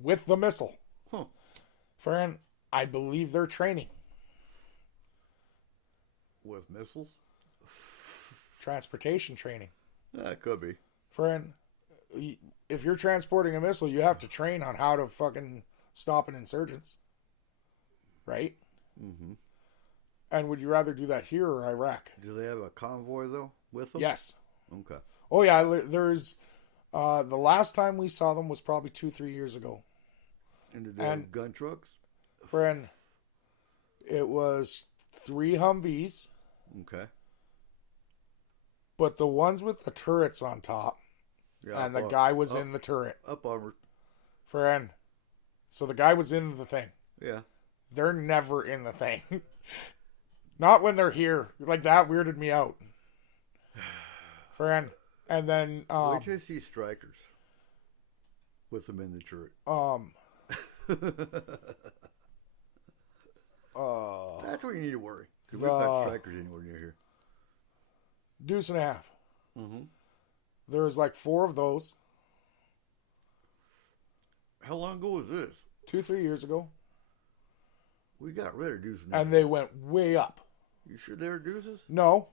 with the missile. Huh. Friend, I believe they're training. With missiles? Transportation training. That could be. Friend, if you're transporting a missile, you have to train on how to fucking stop an insurgents. Right? Mm-hmm. And would you rather do that here or Iraq? Do they have a convoy, though, with them? Yes. Okay. Oh, yeah. There's... the last time we saw them was probably 2-3 years ago. And did they have gun trucks? Friend, it was 3 Humvees, Okay. but the ones with the turrets on top, Yeah, and the guy was in the turret. Up armored. Friend, so the guy was in the thing. Yeah. They're never in the thing. Not when they're here. Like, that weirded me out. Friend. And then, wait till you see strikers with them in the turret. That's what you need to worry. Because we've got strikers anywhere near here. Deuce and a half. Mm-hmm. There was like 4 of those. How long ago was this? 2-3 years ago. We got rid of deuces. And they went way up. You sure they were deuces? No,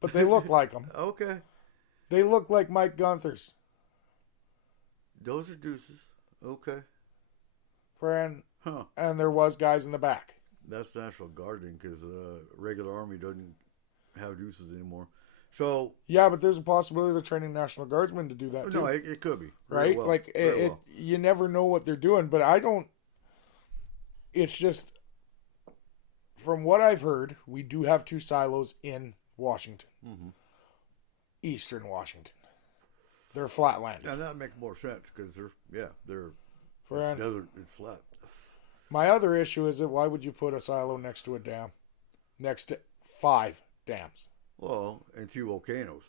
but they look like them. Okay. They look like Mike Gunther's. Those are deuces. Okay. Friend. Huh. And there was guys in the back. That's National Guard then, because regular Army doesn't have deuces anymore. So Yeah, but there's a possibility they're training National Guardsmen to do that too. no, it could be Right? well. Like you never know what they're doing, but I don't. It's just from what I've heard, we do have 2 silos in Washington, Eastern Washington. They're flatland. Now that makes more sense because they're Friend, it's desert, it's flat. my other issue is that why would you put a silo next to a dam, next to 5 dams? Well, and 2 volcanoes.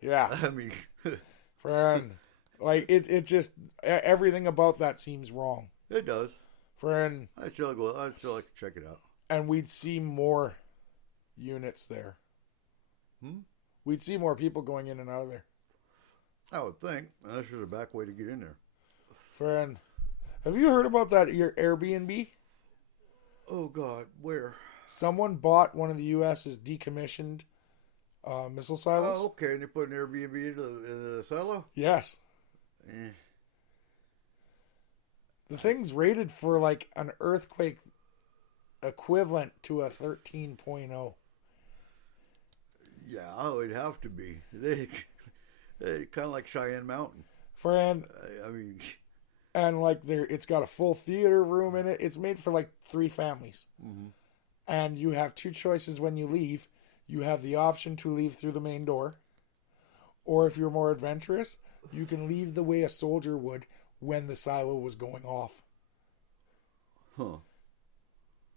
Yeah, I mean, friend, like it just everything about that seems wrong, it does. friend. I'd still like to check it out. And we'd see more units there. We'd see more people going in and out of there. I would think. Unless there's a back way to get in there. Friend, have you heard about that your Airbnb? Oh God, where? Someone bought one of the U.S.'s decommissioned missile silos. Oh, okay. And they put an Airbnb in the silo? Yes. Eh. The thing's rated for like an earthquake equivalent to a 13.0. Yeah, oh, it'd have to be. They kind of like Cheyenne Mountain. Friend, I mean, and like it's got a full theater room in it. It's made for like 3 families. And you have 2 choices when you leave. You have the option to leave through the main door, or if you're more adventurous, you can leave the way a soldier would when the silo was going off. huh?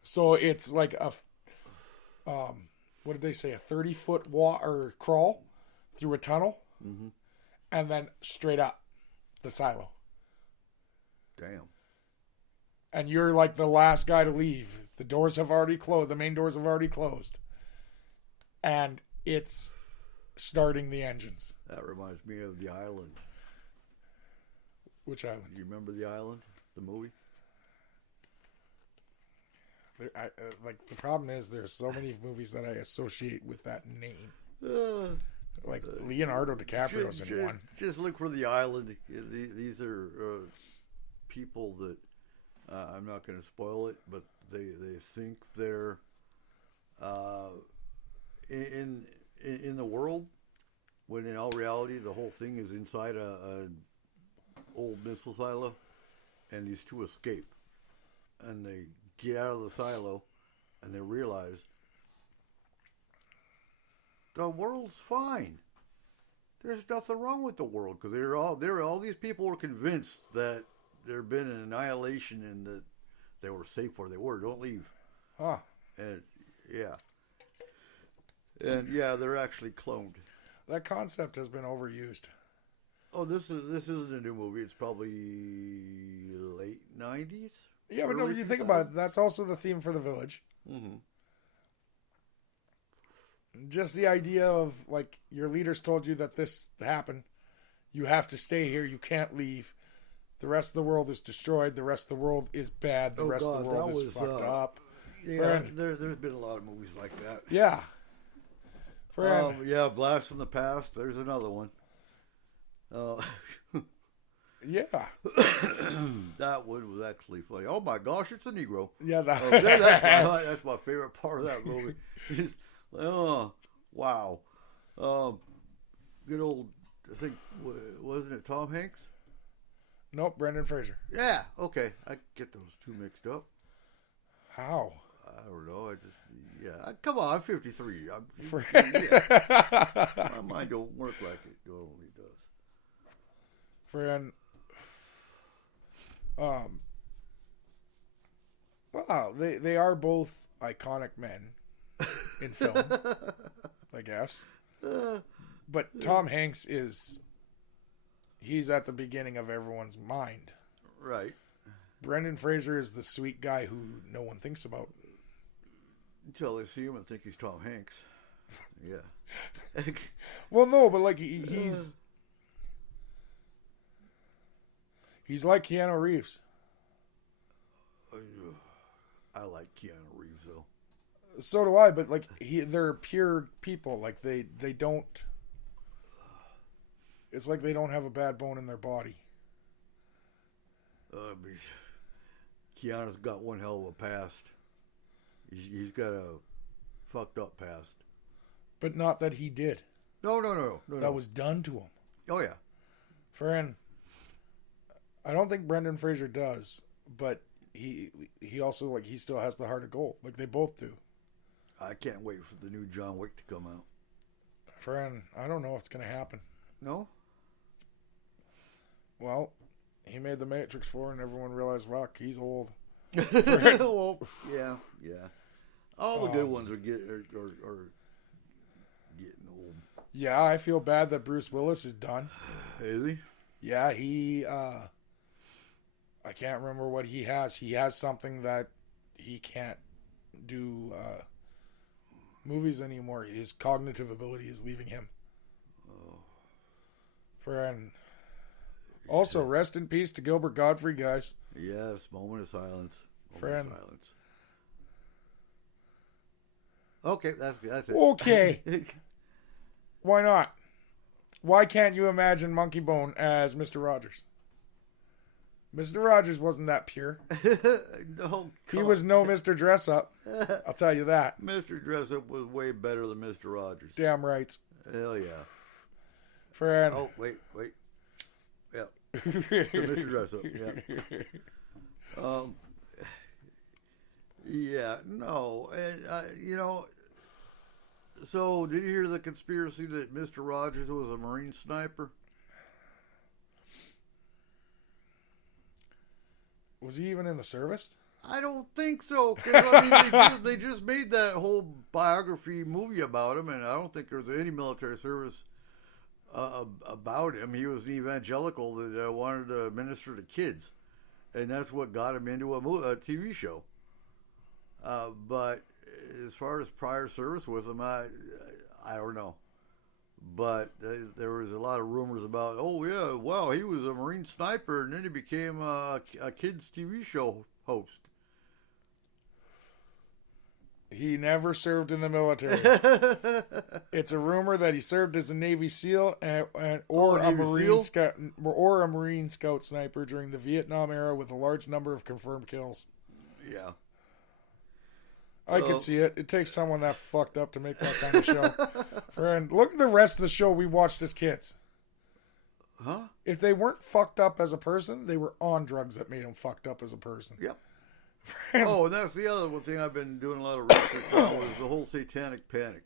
So it's like a, what did they say? A 30-foot or crawl through a tunnel, and then straight up the silo. Damn. And you're like the last guy to leave. The doors have already closed. The main doors have already closed, and it's starting the engines. That reminds me of The Island. Which island? Do you remember The Island, the movie? Like the problem is there's so many movies that I associate with that name. Like Leonardo DiCaprio's in one. Just look for The Island. These are people that I'm not going to spoil it, but they think they're in the world, when in all reality the whole thing is inside a old missile silo, and these 2 escape, and they get out of the silo, and they realize the world's fine. There's nothing wrong with the world, because all these people were convinced that there had been an annihilation and that they were safe where they were. Don't leave. Huh. And yeah, they're actually cloned. That concept has been overused. Oh, this isn't a new movie. It's probably late 90s. Yeah, but no, early when you think 2000s. about it, that's also the theme for The Village. Just the idea of, like, your leaders told you that this happened. You have to stay here. You can't leave. The rest of the world is destroyed. The rest of the world is bad. The rest of the world is fucked up. Yeah, Friend. there's been a lot of movies like that. Yeah. Friend. Yeah, Blast from the Past. There's another one. Yeah. That one was actually funny. Oh my gosh, it's a Negro. Yeah. That's my favorite part of that movie. Oh, wow. Good old, I think, wasn't it Tom Hanks? Nope, Brendan Fraser. Yeah, okay. I get those two mixed up. How? I don't know. Come on, I'm 53. My mind don't work like it normally does. Friend. Wow, they are both iconic men in film, I guess. But Tom Hanks he's at the beginning of everyone's mind. Right. Brendan Fraser is the sweet guy who no one thinks about. Until they see him and think he's Tom Hanks. Yeah. Well, no, but like he's like Keanu Reeves. I like Keanu Reeves though. So do I, but like they're pure people. Like they don't. It's like they don't have a bad bone in their body. Keanu's got one hell of a past. He's got a fucked up past. But not that he did. No. That was done to him. Oh yeah. Friend, I don't think Brendan Fraser does, but he also like he still has the heart of gold. Like they both do. I can't wait for the new John Wick to come out. Friend, I don't know what's gonna happen. No? Well, he made the Matrix 4 and everyone realized, wow, he's old. Well, yeah. All the good ones are getting old. Yeah, I feel bad that Bruce Willis is done. Is he? Yeah, he I can't remember what he has. He has something that he can't do movies anymore. His cognitive ability is leaving him. Friend. Also, rest in peace to Gilbert Gottfried, guys. Yes, moment of silence. Friend. Okay, that's it. Okay. Why not? Why can't you imagine Monkey Bone as Mr. Rogers? Mr. Rogers wasn't that pure. No, He was no Mr. Dress Up. I'll tell you that. Mr. Dress Up was way better than Mr. Rogers. Damn right. Hell yeah. Friend. Oh, wait. Yeah. To Mr. Dress Up, yeah. Yeah, no. And, so did you hear the conspiracy that Mr. Rogers was a Marine sniper? Was he even in the service? I don't think so. 'Cause, I mean, they just made that whole biography movie about him, and I don't think there's any military service about him. He was an evangelical that wanted to minister to kids, and that's what got him into a TV show. But as far as prior service with him, I don't know. But there was a lot of rumors about, oh yeah, wow, he was a Marine sniper, and then he became a kids TV show host. He never served in the military. It's a rumor that he served as a Navy SEAL or a Marine Scout sniper during the Vietnam era with a large number of confirmed kills. Yeah. I could see it. It takes someone that fucked up to make that kind of show. Friend, look at the rest of the show we watched as kids. Huh? If they weren't fucked up as a person, they were on drugs that made them fucked up as a person. Yep. Oh, and that's the other one thing I've been doing a lot of research on was the whole satanic panic.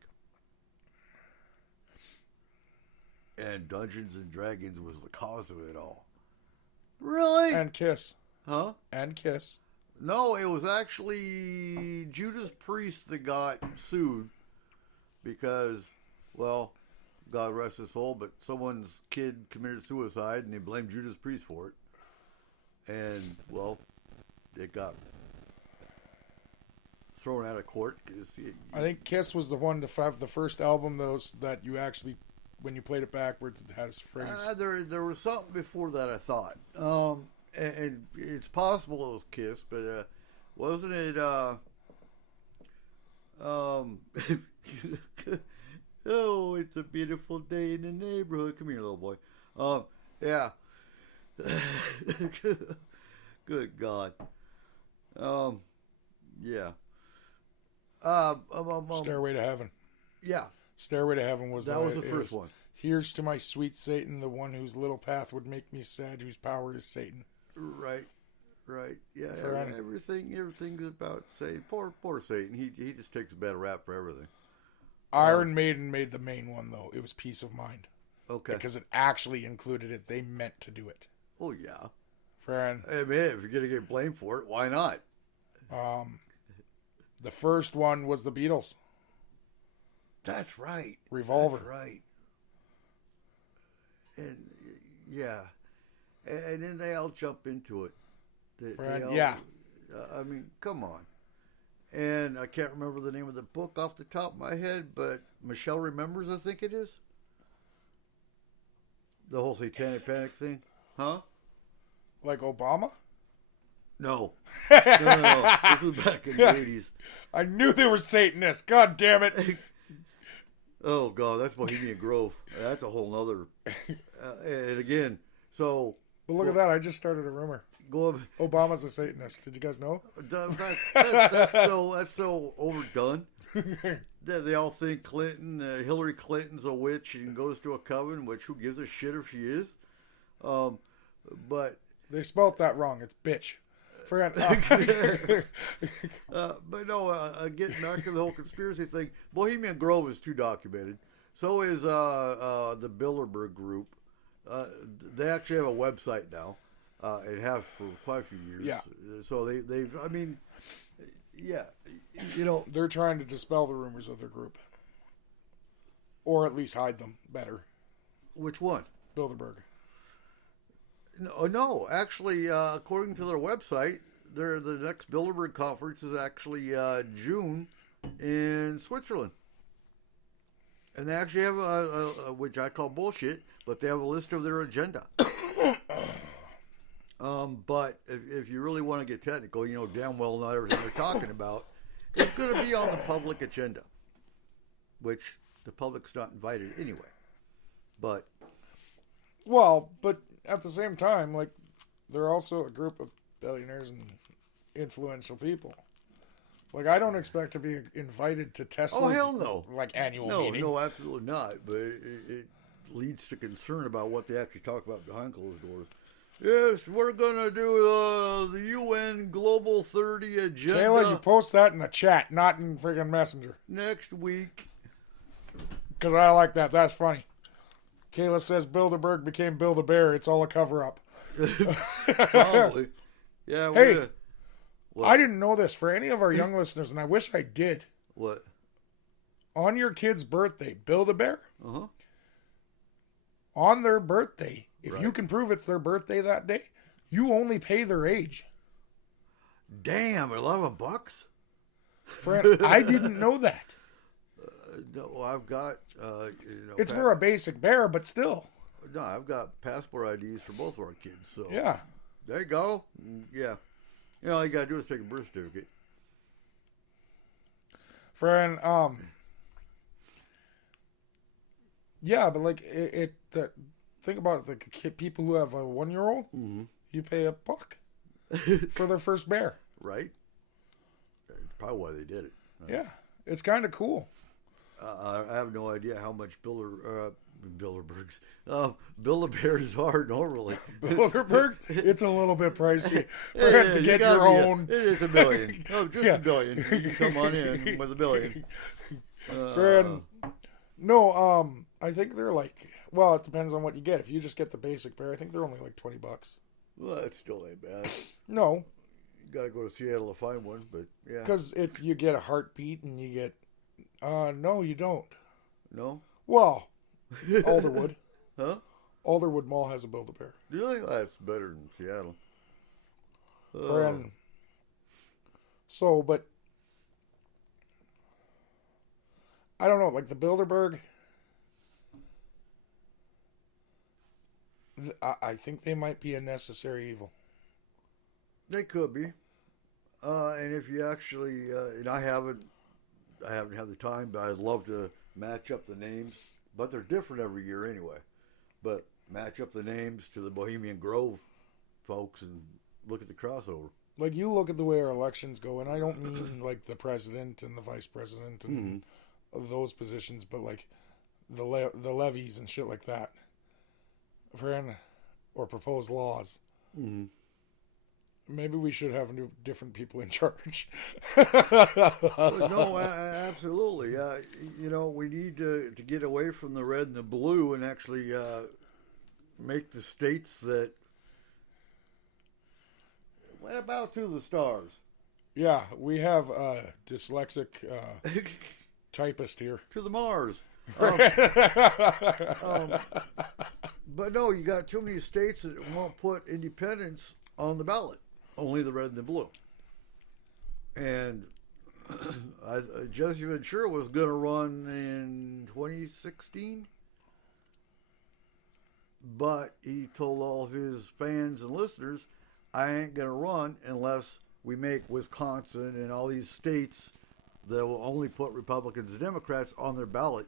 And Dungeons and Dragons was the cause of it all. Really? And Kiss. Huh? And Kiss. No, it was actually Judas Priest that got sued because, well, God rest his soul, but someone's kid committed suicide and they blamed Judas Priest for it. And, well, it got thrown out of court. I think Kiss was the one to have the first album that you actually, when you played it backwards, it had his phrase. There was something before that, I thought. and it's possible it was Kiss, but wasn't it? Oh, it's a beautiful day in the neighborhood. Come here, little boy. Yeah. Good God. Yeah. Stairway to Heaven. Yeah. Stairway to Heaven was That was the first one. Here's to my sweet Satan, the one whose little path would make me sad, whose power is Satan. Right. Yeah. Right. Everything's about Satan. Poor Satan. He just takes a bad rap for everything. Iron Maiden made the main one though. It was Peace of Mind. Okay. Because it actually included it. They meant to do it. Oh yeah. Friend. Hey man, if you're gonna get blamed for it, why not? The first one was the Beatles. That's right. Revolver. That's right. And yeah, and then they all jump into it. They all, yeah. I mean, come on. And I can't remember the name of the book off the top of my head, but Michelle remembers, I think it is. The whole Satanic Panic thing. Huh? Like Obama? No. No. This was back in the 80s. I knew they were Satanists. God damn it. Oh, God, that's Bohemian Grove. That's a whole nother. And again, so. But look at that. I just started a rumor. Obama's a Satanist. Did you guys know? That's so overdone. They all think Hillary Clinton's a witch and goes to a coven, which who gives a shit if she is? But they spelt that wrong. It's bitch. Forgot. But no, getting back to the whole conspiracy thing, Bohemian Grove is too documented. So is the Bilderberg group. They actually have a website now. It has for quite a few years. Yeah. So they've, I mean, yeah, you know. They're trying to dispel the rumors of their group. Or at least hide them better. Which one? Bilderberg. No, actually, according to their website, the next Bilderberg conference is actually June in Switzerland. And they actually have a which I call bullshit, but they have a list of their agenda. But if you really want to get technical, you know damn well not everything they're talking about is going to be on the public agenda, which the public's not invited anyway. But at the same time, like, they're also a group of billionaires and influential people. Like, I don't expect to be invited to Tesla's hell no. Annual meeting. No, absolutely not. But it leads to concern about what they actually talk about behind closed doors. Yes, we're going to do the UN Global 30 agenda. Kayla, you post that in the chat, not in friggin' Messenger. Next week. Because I like that. That's funny. Kayla says Bilderberg became Build-A-Bear. It's all a cover-up. Probably. Yeah. Hey, I didn't know this for any of our young listeners, and I wish I did. What? On your kid's birthday, Build-A-Bear? Uh-huh. On their birthday, if Right. you can prove it's their birthday that day, you only pay their age. Damn, $11? Friend, I didn't know that. No, I've got. It's for a basic bear, but still. No, I've got passport IDs for both of our kids. So Yeah. there you go. Yeah, you know all you gotta do is take a birth certificate. Friend, yeah, but like think about it, the people who have a 1-year-old, you pay $1 for their first bear. Right. That's probably why they did it. Yeah, it's kind of cool. I have no idea how much Bilderbergs, Build-A-Bears are normally. Bilderbergs, it's a little bit pricey for It him to is. get You gotta your be own. It is $1 billion. Oh, just Yeah. $1 billion. You can come on in with $1 billion. Friend, no, I think they're like, well, it depends on what you get. If you just get the basic bear, I think they're only like $20. Well, that still ain't bad. No, You gotta go to Seattle to find one, but yeah. because you get a heartbeat and you get, no, you don't. No? Well, Alderwood. Huh? Alderwood Mall has a Build-A-Bear. Really? That's better than Seattle. Friend. So, but I don't know, like the Bilderberg, I think they might be a necessary evil. They could be. And if you actually, and I haven't had the time, but I'd love to match up the names. But they're different every year anyway. But match up the names to the Bohemian Grove folks and look at the crossover. Like, you look at the way our elections go, and I don't mean like the president and the vice president and those positions, but like the levies and shit like that, or proposed laws. Mm-hmm. Maybe we should have different people in charge. No, absolutely. You know, we need to get away from the red and the blue and actually make the states that. What about to the stars? Yeah, we have a dyslexic typist here. To the Mars. But no, you got too many states that won't put independence on the ballot. Only the red and the blue. And Jesse Ventura was going to run in 2016. But he told all his fans and listeners, I ain't going to run unless we make Wisconsin and all these states that will only put Republicans and Democrats on their ballot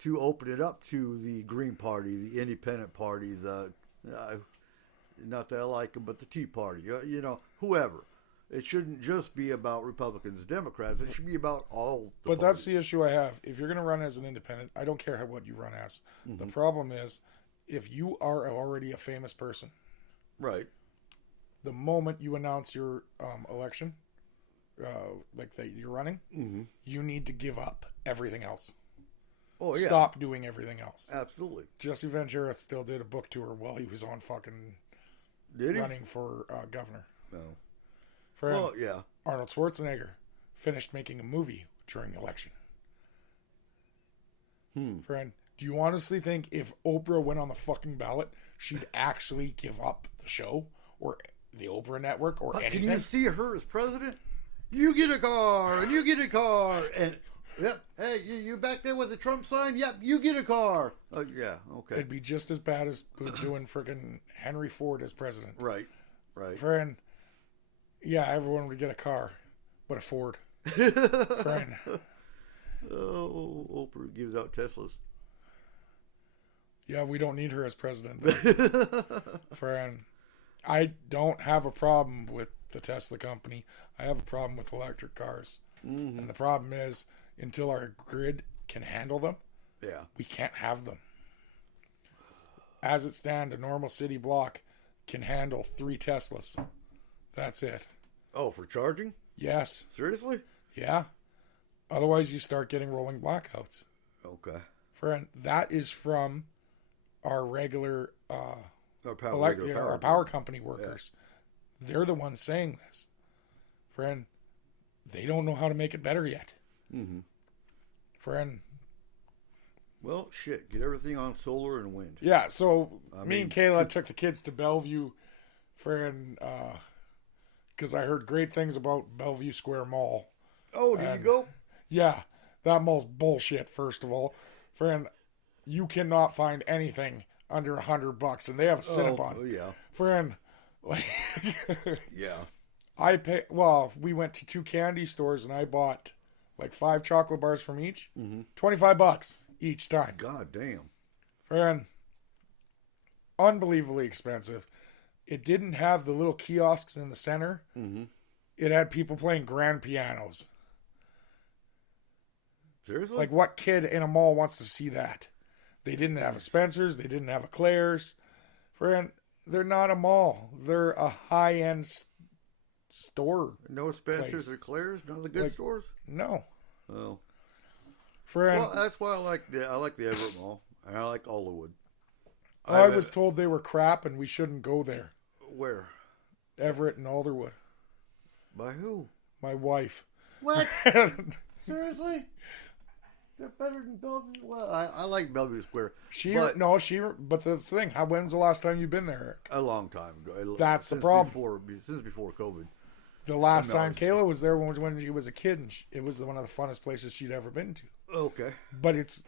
to open it up to the Green Party, the Independent Party, the not that I like them, but the Tea Party, you know, whoever. It shouldn't just be about Republicans and Democrats. It should be about all the But parties. that's the issue I have. If you're going to run as an independent, I don't care what you run as. The problem is, if you are already a famous person, Right. the moment you announce your election, like that you're running, you need to give up everything else. Oh, yeah. Stop doing everything else. Absolutely. Jesse Ventura still did a book tour while he was on fucking Did he? running for governor. No. For Well, yeah. Arnold Schwarzenegger finished making a movie during the election. Friend, do you honestly think if Oprah went on the fucking ballot, she'd actually give up the show or the Oprah network or anything? Can you see her as president? You get a car, and you get a car, and yep. Hey, you back there with the Trump sign? Yep, you get a car. Yeah, okay. It'd be just as bad as doing freaking Henry Ford as president. Right, right. Friend, yeah, everyone would get a car, but a Ford. Friend. Oh, Oprah gives out Teslas. Yeah, we don't need her as president. Friend, I don't have a problem with the Tesla company. I have a problem with electric cars. And the problem is, until our grid can handle them, Yeah. we can't have them. As it stands, a normal city block can handle 3 Teslas. That's it. Oh, for charging? Yes. Seriously? Yeah. Otherwise, you start getting rolling blackouts. Okay. Friend, that is from our regular Our power company workers. They're the ones saying this. Friend, they don't know how to make it better yet. Friend. Well, shit. Get everything on solar and wind. Yeah, so me mean- and Kayla took the kids to Bellevue, friend, because I heard great things about Bellevue Square Mall. Oh, did you go? Yeah, that mall's bullshit, first of all. Friend, you cannot find anything under $100, and they have a Cinnabon. Oh, yeah. Friend, like, Yeah. we went to 2 candy stores, and I bought like 5 chocolate bars from each. $25 each time. God damn. Friend, unbelievably expensive. It didn't have the little kiosks in the center. It had people playing grand pianos. Seriously? Like, what kid in a mall wants to see that? They didn't have a Spencer's. They didn't have a Claire's. Friend, they're not a mall. They're a high-end store. No Spencer's place. or Claire's? None of the good stores? No. Oh. Friend, Well, that's why I like the Everett Mall. And I like Alderwood. I was told they were crap and we shouldn't go there. Where? Everett and Alderwood. By who? My wife. What? Seriously? They're better than Bellevue. Well, I like Bellevue Square. but But that's the thing. When's the last time you've been there, Eric? a long time ago. That's the Since problem. Since before COVID. The last No, time it's- Kayla was there was when she was a kid, and it was one of the funnest places she'd ever been to. Okay. But it's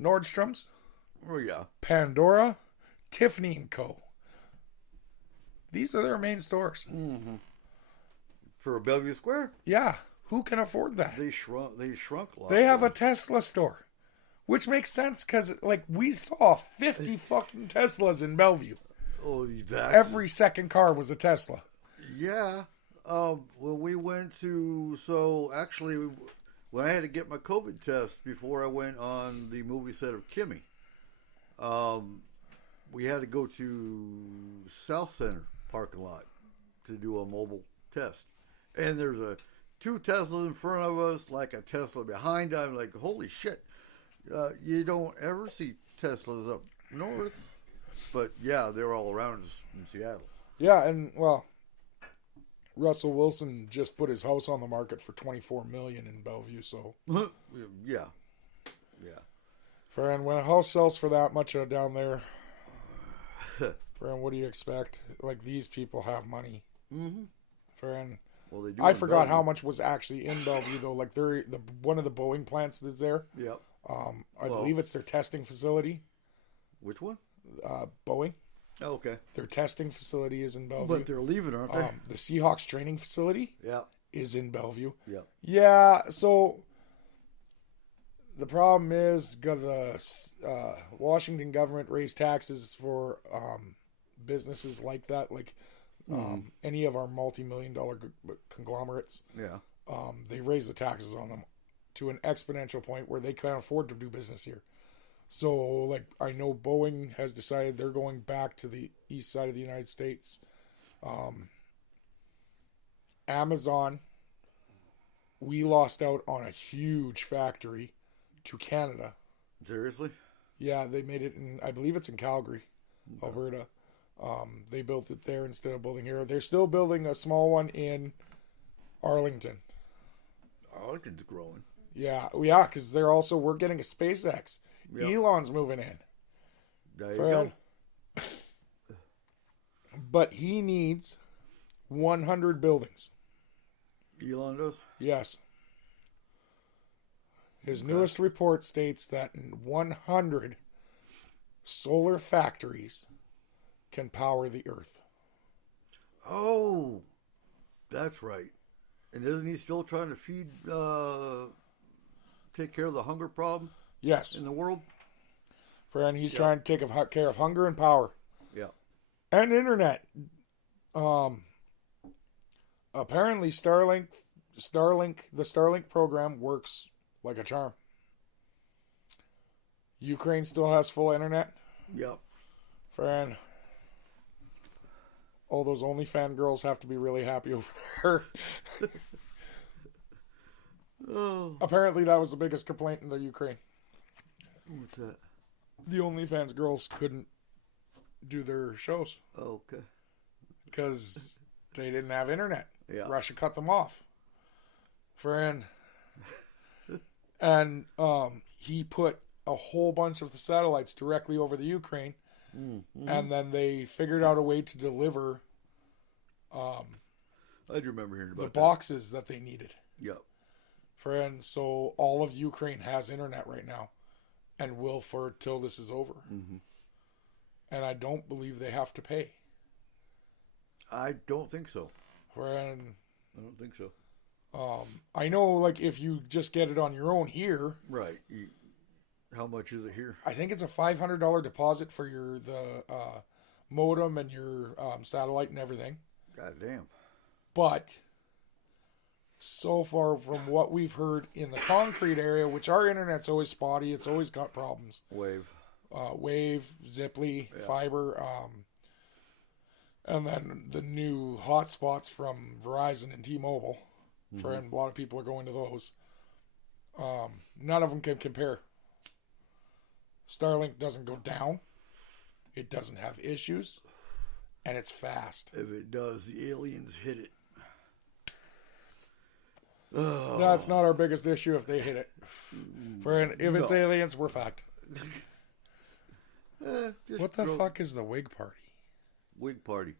Nordstrom's, Oh yeah. Pandora, Tiffany & Co. These are their main stores. For Bellevue Square, Yeah. Who can afford that? they shrunk a lot. They have a Tesla store, which makes sense because, like, we saw 50 fucking Teslas in Bellevue. Oh, that's... Every second car was a Tesla. Yeah. Well, we went to... So, actually, when I had to get my COVID test before I went on the movie set of Kimmy, we had to go to South Center parking lot to do a mobile test. And there's two Teslas in front of us, like a Tesla behind. I'm like, holy shit. You don't ever see Teslas up north. But, yeah, they're all around us in Seattle. Yeah, and, well, Russell Wilson just put his house on the market for $24 million in Bellevue, so... Yeah. Fran, when a house sells for that much down there, Fran, what do you expect? Like, these people have money. Mm-hmm. Fran... Well, they do. I forgot how much was actually in Bellevue, though. Like, one of the Boeing plants that's there. Yep. I believe it's their testing facility. Which one? Boeing. Oh, okay. Their testing facility is in Bellevue. But they're leaving, aren't they? The Seahawks training facility Yeah. is in Bellevue. Yeah. Yeah, so the problem is the Washington government raised taxes for businesses like that, like any of our multi-million-dollar conglomerates. Yeah. They raise the taxes on them to an exponential point where they can't afford to do business here. So, like, I know Boeing has decided they're going back to the east side of the United States. Amazon, we lost out on a huge factory to Canada. Seriously? Yeah, they made it in, I believe it's in Calgary, Alberta. They built it there instead of building here. They're still building a small one in Arlington. Arlington's growing. Yeah, because we're getting a SpaceX. Yep. Elon's moving in. There you go. But he needs 100 buildings. Elon does? Yes. His newest report states that 100 solar factories can power the Earth. Oh, that's right. And isn't he still trying to take care of the hunger problem Yes. in the world? And he's trying to take care of hunger and power. Yeah. And internet. Apparently the Starlink program works like a charm. Ukraine still has full internet. Yep. Fran, all those OnlyFans girls have to be really happy over there. Oh. Apparently that was the biggest complaint in the Ukraine. What's that? The OnlyFans girls couldn't do their shows Okay. because they didn't have internet. Yeah. Russia cut them off. Fran. And he put a whole bunch of the satellites directly over the Ukraine. Mm-hmm. And then they figured out a way to deliver I do remember hearing about the that. boxes that they needed. Yep. And so all of Ukraine has internet right now and will for till this is over. Mm-hmm. And I don't believe they have to pay. I don't think so. And I don't think so. I know, like, if you just get it on your own here, Right. How much is it here? I think it's a $500 deposit for the modem and your satellite and everything. God damn. But so far from what we've heard in the concrete area, which our internet's always spotty, it's always got problems. Wave. Wave, Ziply, fiber, and then the new hotspots from Verizon and T-Mobile. And a lot of people are going to those. None of them can compare. Starlink doesn't go down. It doesn't have issues. And it's fast. If it does, the aliens hit it. That's not our biggest issue if they hit it. If it's aliens, we're fucked. Just What the fuck is the Whig Party? Wig party.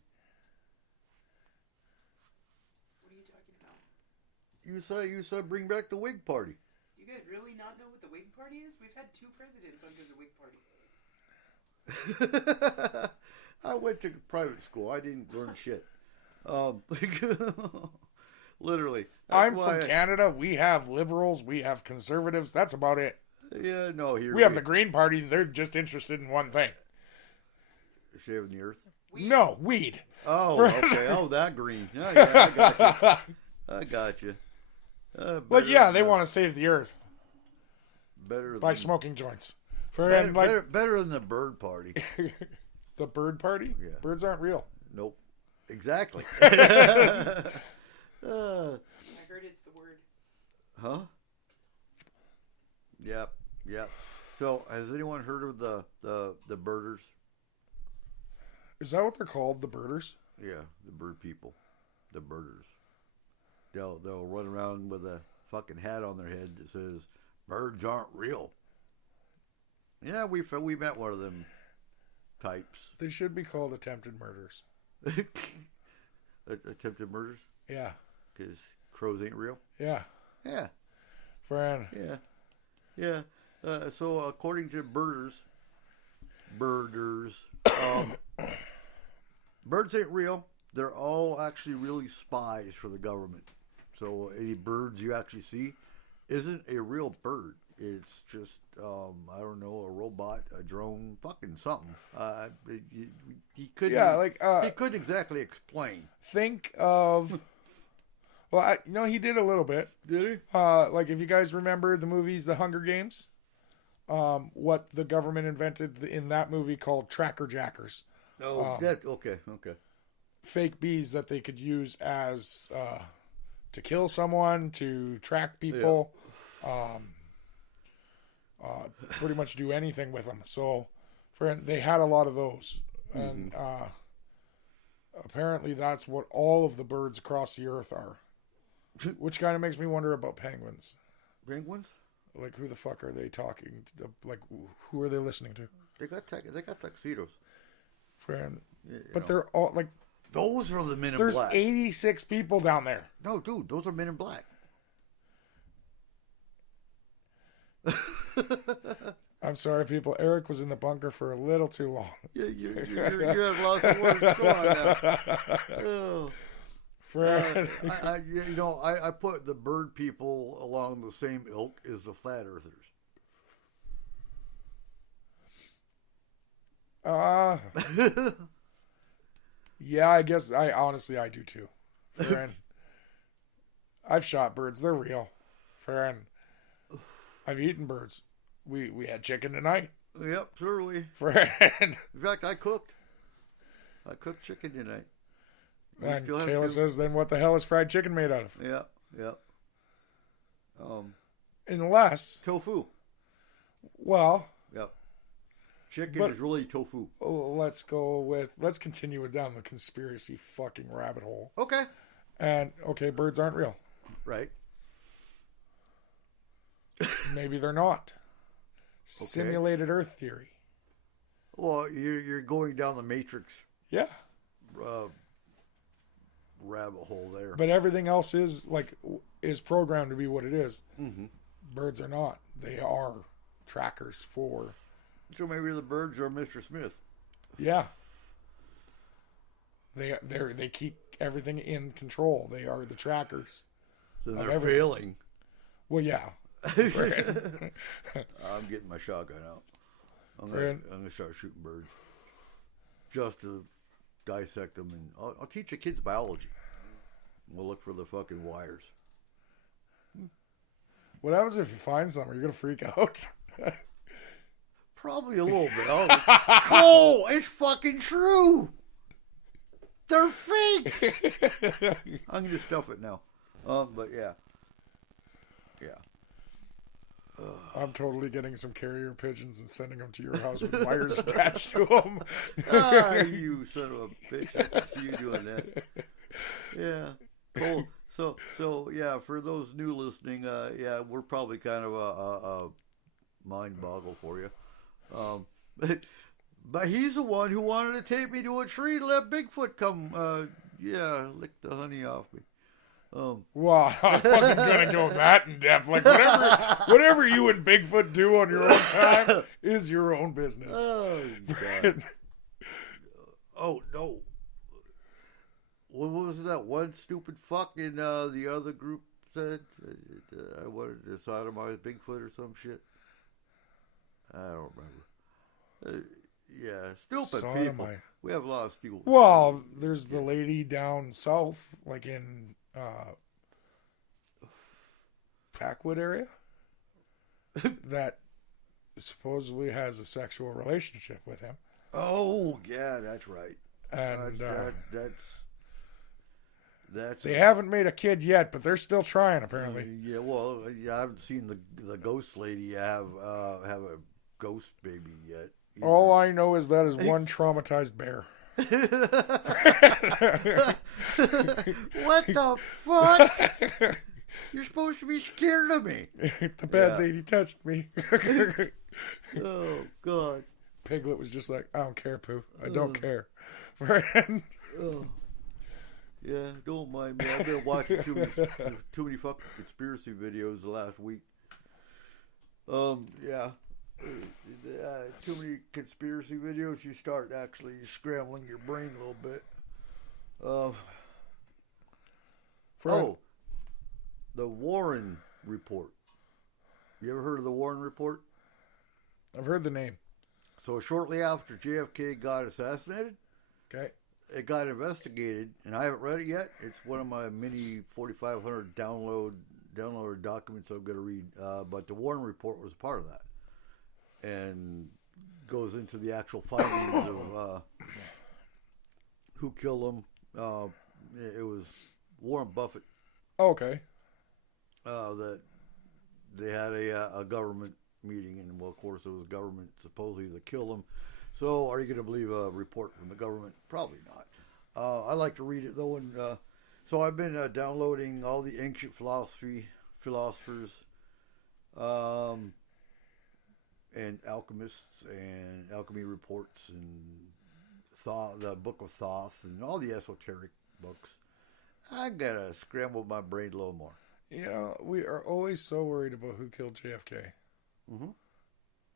What are you talking about? You said bring back the Whig party. You guys really not know what the Whig Party is? We've had 2 presidents under the Whig Party. I went to private school. I didn't learn shit. Literally. That's I'm why from Canada. We have liberals. We have conservatives. That's about it. Yeah, no. Here We have the Green Party. They're just interested in one thing. Saving the earth. No, weed. Oh, okay. Oh, that green. Yeah, I got you. I got you. But yeah, they want to save the earth better by than, smoking joints. better than the bird party. The bird party? Yeah. Birds aren't real. Nope. Exactly. I heard it's the word. Huh? Yep. Yep. So, has anyone heard of the birders? Is that what they're called? The birders? Yeah, the bird people, the birders. They'll run around with a fucking hat on their head that says "Birds aren't real." Yeah, we met one of them types. They should be called attempted murders. Attempted murders Yeah. because crows ain't real. Yeah. Yeah, Fran. yeah. So according to birders, birds ain't real. They're all actually really spies for the government. So any birds you actually see isn't a real bird. It's just I don't know, a robot, a drone, fucking something. He couldn't. Yeah, like he couldn't exactly explain. think of. Well, he did a little bit. Did he? Like if you guys remember the movies, The Hunger Games, what the government invented in that movie called tracker jackers, Oh, that okay. fake bees that they could use as to kill someone, to track people, pretty much do anything with them. So, they had a lot of those, and apparently that's what all of the birds across the earth are. Which kind of makes me wonder about penguins. Penguins? Like, who the fuck are they talking to? Like, who are they listening to? They got tuxedos. Friend. You But know. they're all, like, Those are the men in there's black. 86 people down there. No, dude, those are men in black. I'm sorry, people. Eric was in the bunker for a little too long. You have lost the words. Go on now. Oh. Friend. I put the bird people along the same ilk as the flat earthers. Yeah, I guess I do too. Friend. I've shot birds. They're real. Friend. I've eaten birds. We had chicken tonight. Yep, certainly. Friend. In fact, I cooked chicken tonight. We And still have Kayla to- says, then what the hell is fried chicken made out of? Yeah. Unless, Tofu. well, Yep. Chicken But- is really tofu. let's continue it down the conspiracy fucking rabbit hole. Okay. And, okay, birds aren't real. Right. Maybe they're not. Simulated Earth theory. Well, you're going down the Matrix Yeah. rabbit hole there. But everything else is programmed to be what it is. Mm-hmm. Birds are not. They are trackers for. So maybe the birds are Mr. Smith. Yeah. They keep everything in control. They are the trackers. So Of they're everything. failing. Well, yeah. I'm getting my shotgun out. I'm gonna start shooting birds, just to dissect them, and I'll teach the kids biology. We'll look for the fucking wires. What happens if you find some? Are you gonna freak out? Probably a little bit. Oh, it's fucking true. They're fake. I'm gonna stuff it now. But yeah. I'm totally getting some carrier pigeons and sending them to your house with wires attached to them. You son of a bitch! I can see you doing that. Yeah. Cool. So yeah. For those new listening, yeah, we're probably kind of a mind boggle for you. But he's the one who wanted to take me to a tree to let Bigfoot come. Lick the honey off me. Well, I wasn't gonna go that in depth. Like whatever you and Bigfoot do on your own time is your own business. Oh God. Oh no. What was that one stupid fuck in the other group said? I wanted to sodomize Bigfoot or some shit. I don't remember. Yeah, stupid people. Sodomite. We have a lot of stupid. Well, there's the lady down south, like in Packwood area, that supposedly has a sexual relationship with him. Oh yeah, that's right. And that's. they haven't made a kid yet, but they're still trying apparently. Yeah, well, I haven't seen the ghost lady have a ghost baby yet. either. All I know is that is one traumatized bear. What the fuck? You're supposed to be scared of me. The bad Yeah. lady touched me. Oh God. Piglet was just like, I don't care, Pooh. I don't care. Oh. Yeah, don't mind me. I've been watching too many fucking conspiracy videos the last week. Yeah. Too many conspiracy videos, you start actually scrambling your brain a little bit. The Warren Report. You ever heard of the Warren Report? I've heard the name. So shortly after JFK got assassinated, Okay. it got investigated, and I haven't read it yet. It's one of my mini 4,500 downloaded documents I'm going to read. But the Warren Report was part of that, and goes into the actual findings of who killed him. It was Warren Buffett. Okay. That they had a government meeting, and well, of course, it was government supposedly that killed him. So, are you going to believe a report from the government? Probably not. I like to read it though, and so I've been downloading all the ancient philosophers, and alchemists, and alchemy reports, and the Book of Thoth, and all the esoteric books. I gotta scramble my brain a little more. You know, we are always so worried about who killed JFK. Mm-hmm.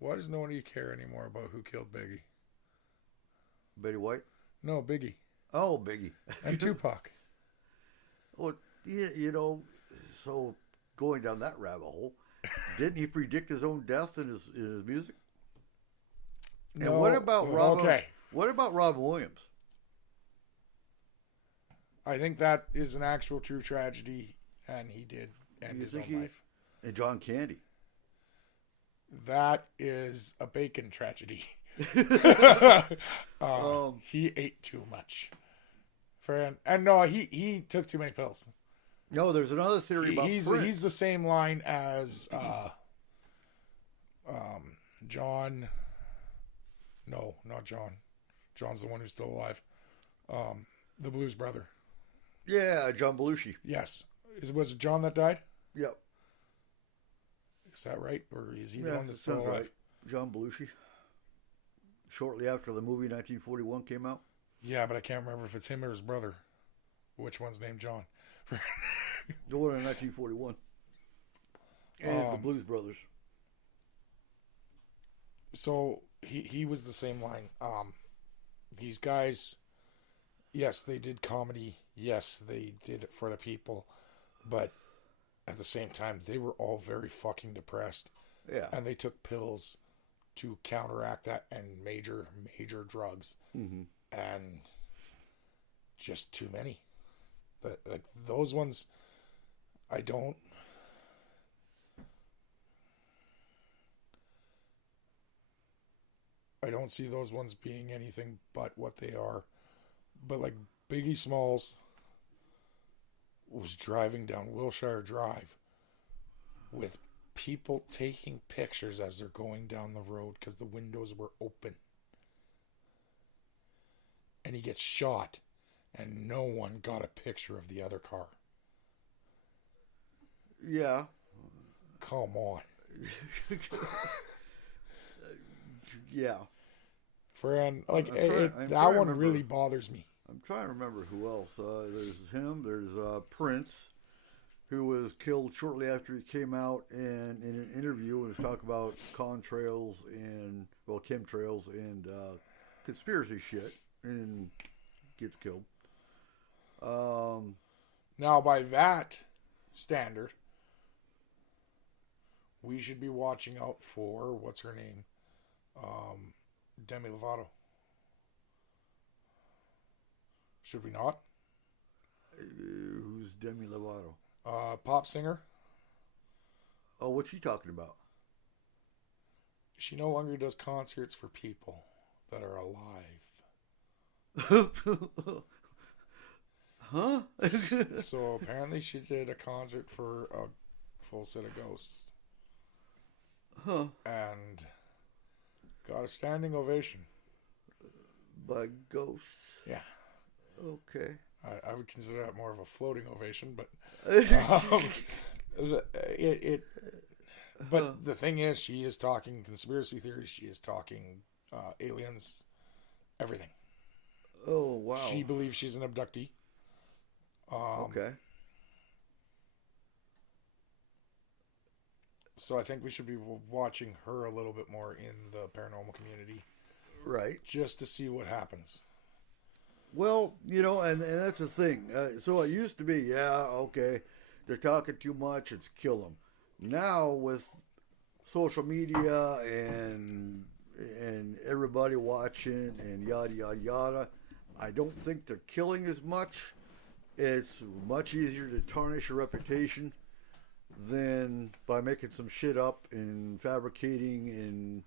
Why does nobody care anymore about who killed Biggie? Betty White? No, Biggie. Oh, Biggie. And Tupac. Well, you know, so going down that rabbit hole, didn't he predict his own death in his music? And No. what about Robin? Okay. What about Robin Williams? I think that is an actual true tragedy, and he did end You his think own life. And John Candy. That is a bacon tragedy. He ate too much. And no, he took too many pills. No, there's another theory about He's Prince. the same line as John. No, not John. John's the one who's still alive. The Blues Brother. Yeah, John Belushi. Yes. Was it John that died? Yep. Is that right? Or is he the Yeah, one that's still sounds alive? right. John Belushi. Shortly after the movie 1941 came out. Yeah, but I can't remember if it's him or his brother. Which one's named John? The one in 1941. And the Blues Brothers. So he was the same line. These guys, yes, they did comedy. Yes, they did it for the people. But at the same time, they were all very fucking depressed. Yeah. And they took pills to counteract that, and major drugs. Mm-hmm. And just too many. Like those ones, I don't see those ones being anything but what they are. But like Biggie Smalls was driving down Wilshire Drive with people taking pictures as they're going down the road because the windows were open. And he gets shot, and no one got a picture of the other car. Yeah. Come on. Yeah. Friend, like, I'm trying that to one remember. really bothers me. I'm trying to remember who else. There's him. There's Prince, who was killed shortly after he came out, and in an interview, was talking about chemtrails and conspiracy shit. and gets killed. Now, by that standard, we should be watching out for, what's her name? Demi Lovato. Should we not? Who's Demi Lovato? Pop singer. Oh, what's she talking about? She no longer does concerts for people that are alive. Huh? So apparently she did a concert for a full set of ghosts. Huh. And got a standing ovation. By ghosts. Yeah. Okay. I would consider that more of a floating ovation, but but the thing is, she is talking conspiracy theories. She is talking aliens, everything. Oh, wow. She believes she's an abductee. Okay. So I think we should be watching her a little bit more in the paranormal community, Right. just to see what happens. Well, and that's the thing. So it used to be, yeah, okay, they're talking too much, it's kill them. Now with social media and everybody watching and yada yada yada, I don't think they're killing as much. It's much easier to tarnish a reputation than by making some shit up and fabricating and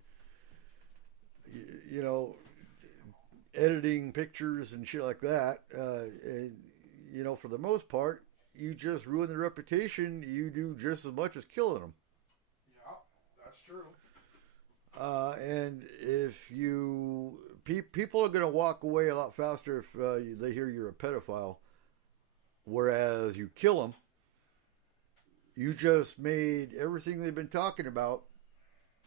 editing pictures and shit like that. And, for the most part, you just ruin the reputation. You do just as much as killing them. Yeah, that's true. And if people are going to walk away a lot faster if they hear you're a pedophile, whereas you kill them, you just made everything they've been talking about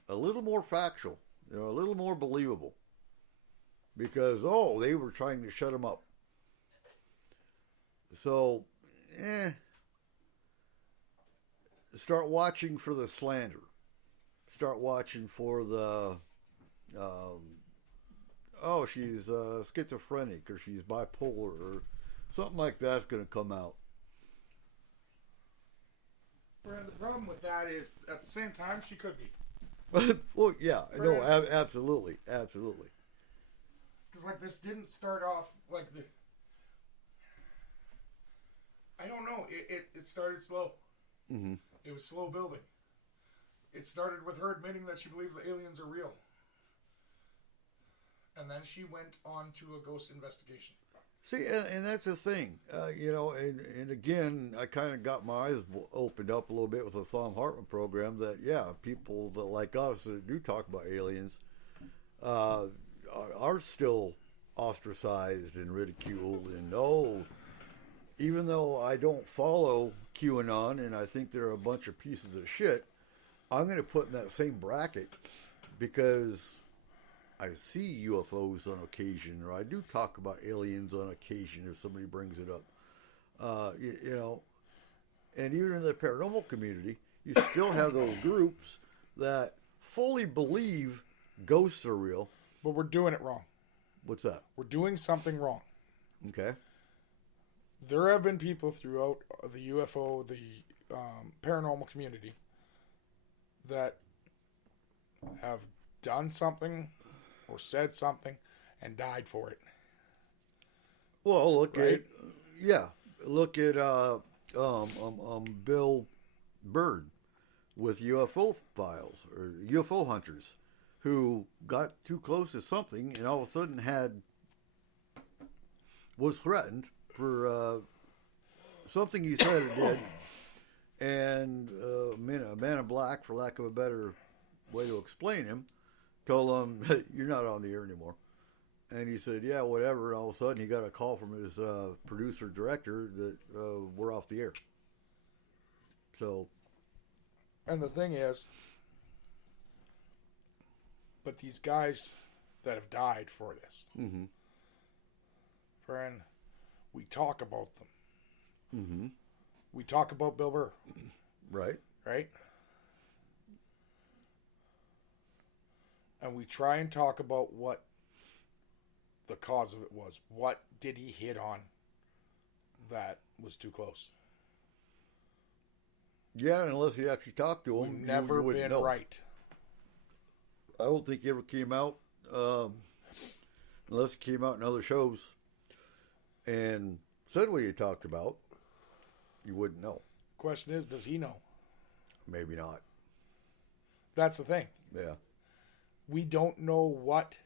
a little more factual, a little more believable. Because, they were trying to shut them up. So, start watching for the slander. Start watching for the, she's schizophrenic or she's bipolar or something like that's going to come out. The problem with that is, at the same time, she could be. Well, yeah, no, absolutely. Because, this didn't start off like the... I don't know. It started slow. Mm-hmm. It was slow building. It started with her admitting that she believed the aliens are real. And then she went on to a ghost investigation. See, and that's the thing. And again, I kind of got my eyes opened up a little bit with the Thom Hartman program that, people that like us that do talk about aliens are still ostracized and ridiculed. And even though I don't follow QAnon and I think they're a bunch of pieces of shit, I'm going to put in that same bracket because I see UFOs on occasion, or I do talk about aliens on occasion if somebody brings it up. And even in the paranormal community, you still have those groups that fully believe ghosts are real. But we're doing it wrong. What's that? We're doing something wrong. Okay. There have been people throughout the UFO, the paranormal community, that have done something or said something and died for it. Well, look right? Look at Bill Bird with UFO files or UFO hunters who got too close to something and all of a sudden was threatened for something he said or did, and a man in black, for lack of a better way to explain him, told him, hey, "You're not on the air anymore." And he said, "Yeah, whatever." And all of a sudden, he got a call from his producer director that we're off the air. So, and the thing is, but these guys that have died for this, friend, we talk about them. Mm-hmm. We talk about Bill Burr. Right. And we try and talk about what the cause of it was. What did he hit on that was too close? Yeah, unless you actually talked to him. We've never wouldn't been know. right. I don't think he ever came out, unless he came out in other shows and said what he talked about. You wouldn't know. Question is, does he know? Maybe not. That's the thing. Yeah. We don't know what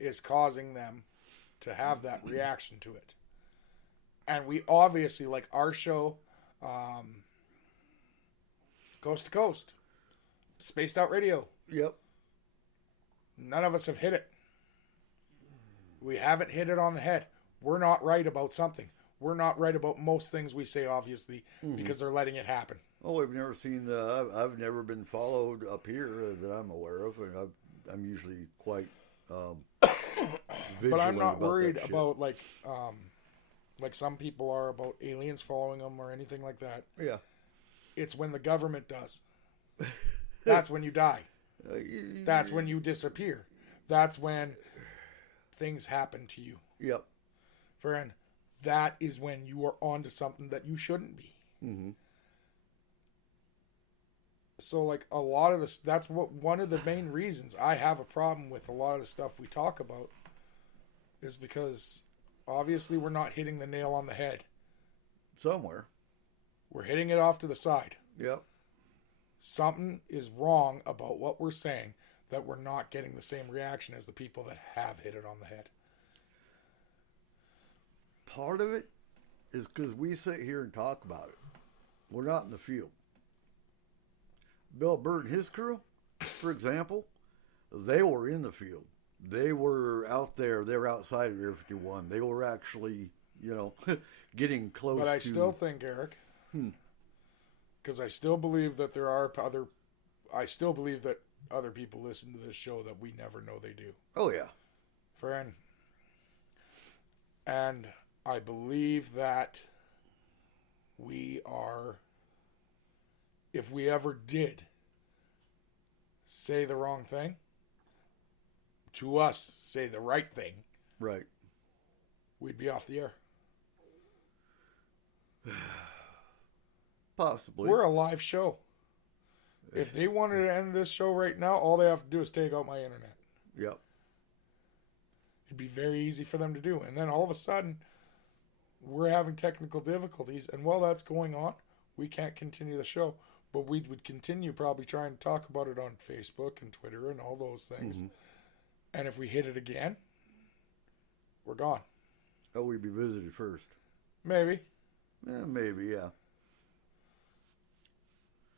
is causing them to have that reaction to it. And we obviously, like our show, Coast to Coast, Spaced Out Radio, Yep. none of us have hit it. We haven't hit it on the head. We're not right about something. We're not right about most things we say, obviously, because they're letting it happen. Oh, I've never seen the. I've never been followed up here that I'm aware of, and I'm usually quite vigilant. But I'm not about worried that shit. about like some people are about aliens following them or anything like that. Yeah. It's when the government does. That's when you die. That's when you disappear. That's when things happen to you. Yep. Friend, that is when you are onto something that you shouldn't be. Mm-hmm. So, like, a lot of this, that's what one of the main reasons I have a problem with a lot of the stuff we talk about is because obviously we're not hitting the nail on the head. Somewhere. We're hitting it off to the side. Yep. Something is wrong about what we're saying that we're not getting the same reaction as the people that have hit it on the head. Part of it is because we sit here and talk about it. We're not in the field. Bill Bird and his crew, for example, they were in the field. They were out there. They were outside of Area 51. They were actually, getting close to... But I still think, Eric, because I still believe that there are I still believe that other people listen to this show that we never know they do. Oh, yeah. Friend. And I believe that we are, if we ever did say the wrong thing, to us, say the right thing, Right. we'd be off the air. Possibly. We're a live show. If they wanted to end this show right now, all they have to do is take out my internet. Yep. It'd be very easy for them to do. And then all of a sudden, we're having technical difficulties. And while that's going on, we can't continue the show. But we would continue probably trying to talk about it on Facebook and Twitter and all those things. Mm-hmm. And if we hit it again, we're gone. Oh, we'd be visited first. Maybe. Maybe, yeah.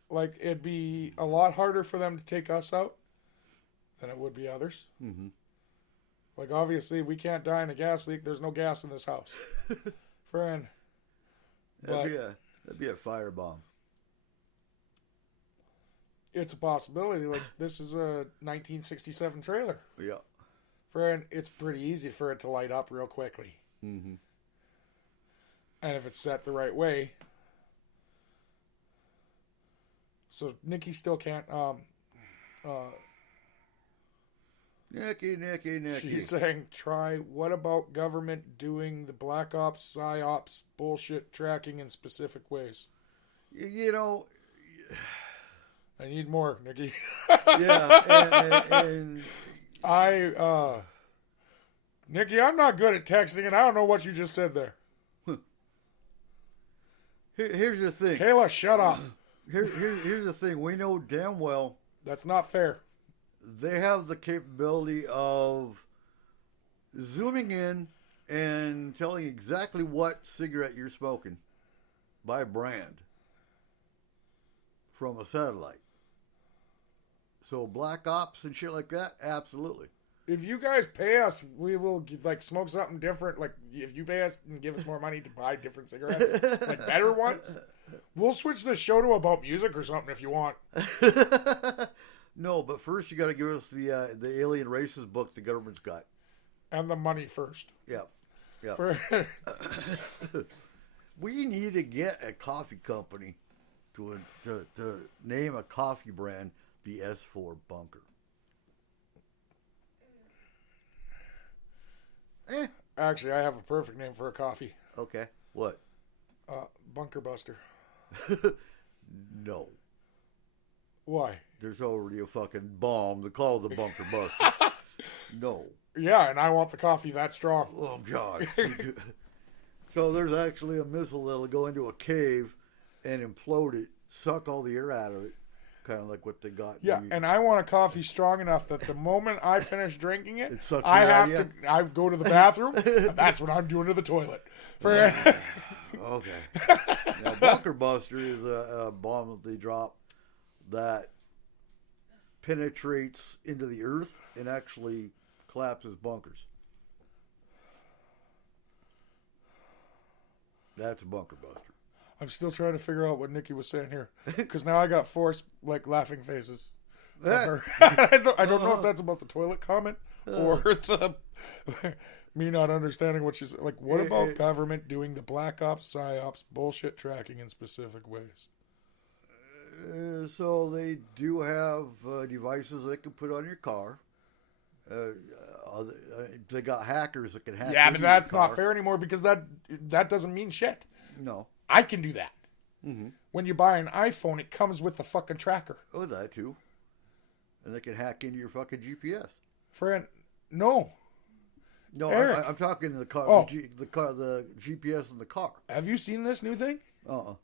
Like, it'd be a lot harder for them to take us out than it would be others. Mm-hmm. Like, obviously, we can't die in a gas leak. There's no gas in this house. Friend. That'd be a firebomb. It's a possibility. Like, this is a 1967 trailer. Yeah. Friend, it's pretty easy for it to light up real quickly. Mm-hmm. And if it's set the right way. So, Nikki still can't, Nicky. she's saying, what about government doing the Black Ops, PsyOps bullshit tracking in specific ways? I need more, Nikki. Yeah, and Nikki, I'm not good at texting, and I don't know what you just said there. here's the thing. Kayla, shut up. Here's the thing. We know damn well That's not fair. they have the capability of zooming in and telling exactly what cigarette you're smoking by brand from a satellite. So Black Ops and shit like that, absolutely. If you guys pay us, we will smoke something different. Like, if you pay us and give us more money to buy different cigarettes, like better ones, we'll switch the show to about music or something if you want. No, but first you got to give us the Alien Races book the government's got. And the money first. Yeah. For- We need to get a coffee company to name a coffee brand the S4 Bunker. Actually, I have a perfect name for a coffee. Okay. What? Bunker Buster. No. Why? There's already a fucking bomb to call the Bunker Buster. No. Yeah, and I want the coffee that strong. Oh, God. So there's actually a missile that'll go into a cave and implode it, suck all the air out of it, kind of like what they got. Yeah, and I want a coffee strong enough that the moment I finish drinking it, It sucks I the air out have of to. I go to the bathroom. And that's what I'm doing to the toilet. Okay. Now, Bunker Buster is a bomb that they drop that penetrates into the earth and actually collapses bunkers. That's a Bunker Buster. I'm still trying to figure out what Nikki was saying here, because now I got forced like laughing faces. from her. I don't know if that's about the toilet comment or the me not understanding what she's like. What about government doing the black ops, psyops, bullshit tracking in specific ways? So they do have devices they can put on your car. They got hackers that can hack. Yeah, into but that's your car. not fair anymore because that doesn't mean shit. No. I can do that. Mm-hmm. When you buy an iPhone, it comes with the fucking tracker. Oh, that too. And they can hack into your fucking GPS. Friend, no. No, Eric. I'm talking the car, Oh. the GPS in the car. Have you seen this new thing? Uh-uh.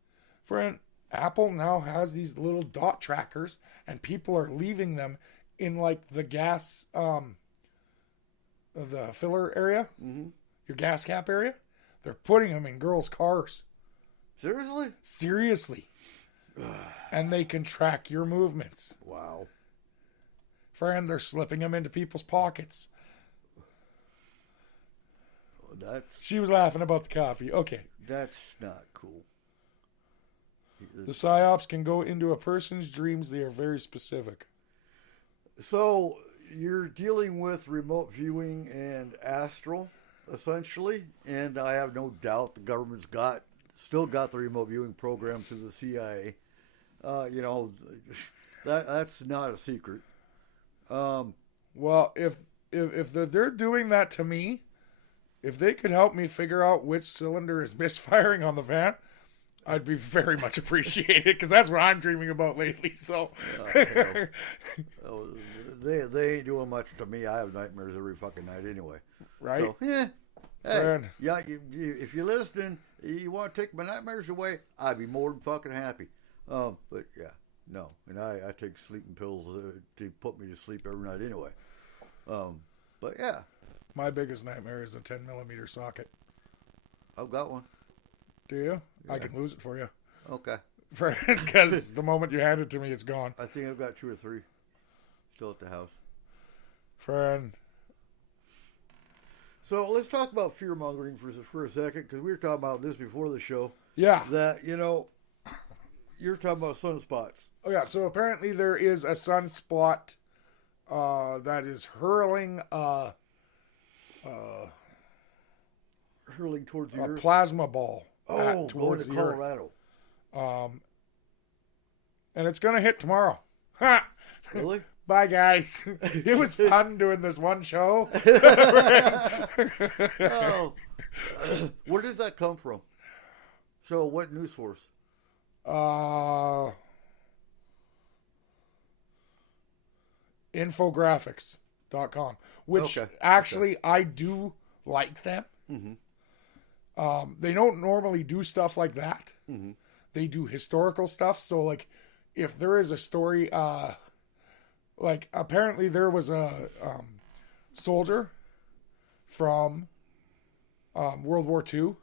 Friend, Apple now has these little dot trackers, and people are leaving them in like the gas, the filler area, your gas cap area. They're putting them in girls' cars. Seriously? Seriously. And they can track your movements. Wow. Friend, they're slipping them into people's pockets. She was laughing about the coffee. Okay. That's not cool. The psyops can go into a person's dreams. They are very specific. So you're dealing with remote viewing and astral, essentially, and I have no doubt the government's still got the remote viewing program through the CIA. That's not a secret. Well, if they're doing that to me, if they could help me figure out which cylinder is misfiring on the van, I'd be very much appreciated because that's what I'm dreaming about lately. So, they ain't doing much to me. I have nightmares every fucking night anyway. right? So, yeah. Hey, Friend. yeah. If you're listening, you want to take my nightmares away, I'd be more than fucking happy. But yeah, no. And I take sleeping pills to put me to sleep every night anyway. But yeah, My biggest nightmare is a 10mm socket. I've got one. Do you? I can lose it for you. Okay. Because the moment you hand it to me, it's gone. I think I've got 2 or 3 still at the house. Friend. So let's talk about fear mongering for a second, because we were talking about this before the show. Yeah. That, you're talking about sunspots. Oh, yeah. So apparently there is a sunspot that is hurling Hurling towards the a earth. plasma ball going towards to the earth. Colorado. And it's going to hit tomorrow. Ha! Really? Bye, guys. It was fun doing this one show. Oh. Where did that come from? So what news source? Infographics.com, which Okay. actually I do like them. They don't normally do stuff like that. They do historical stuff. So like if there is a story, like apparently there was a soldier from World War II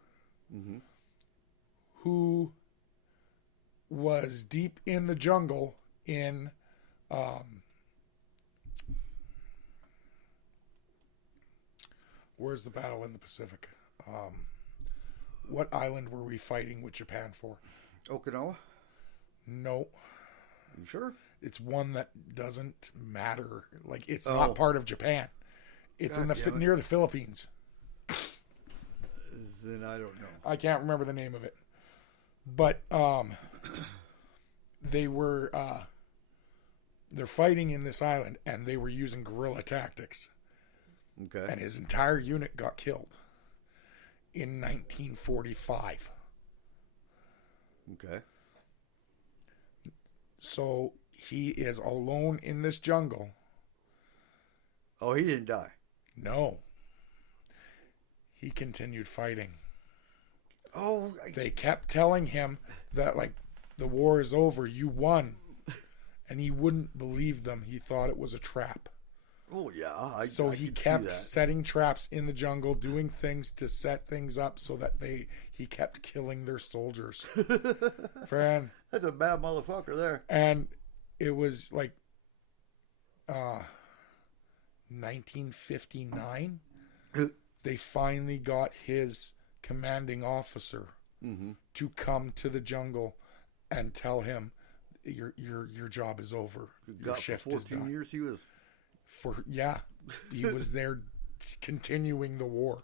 who was deep in the jungle in where's the battle in the Pacific? What island were we fighting with Japan for? Okinawa? No, You sure? it's one that doesn't matter. Like it's Oh. not part of Japan. It's in God the damn it. near the Philippines. Then I don't know. I can't remember the name of it. But they were they're fighting in this island and they were using guerrilla tactics. Okay. And his entire unit got killed. in 1945. Okay. So he is alone in this jungle. Oh, he didn't die. No. He continued fighting. Oh, They kept telling him that, like, the war is over, you won. And he wouldn't believe them. He thought it was a trap. oh yeah. So I he can see kept that. setting traps in the jungle, doing things to set things up so that he kept killing their soldiers. Friend. That's a bad motherfucker there. And it was like 1959. They finally got his commanding officer to come to the jungle and tell him your job is over. Your Got for shift is 14 done. years he was. He was there continuing the war,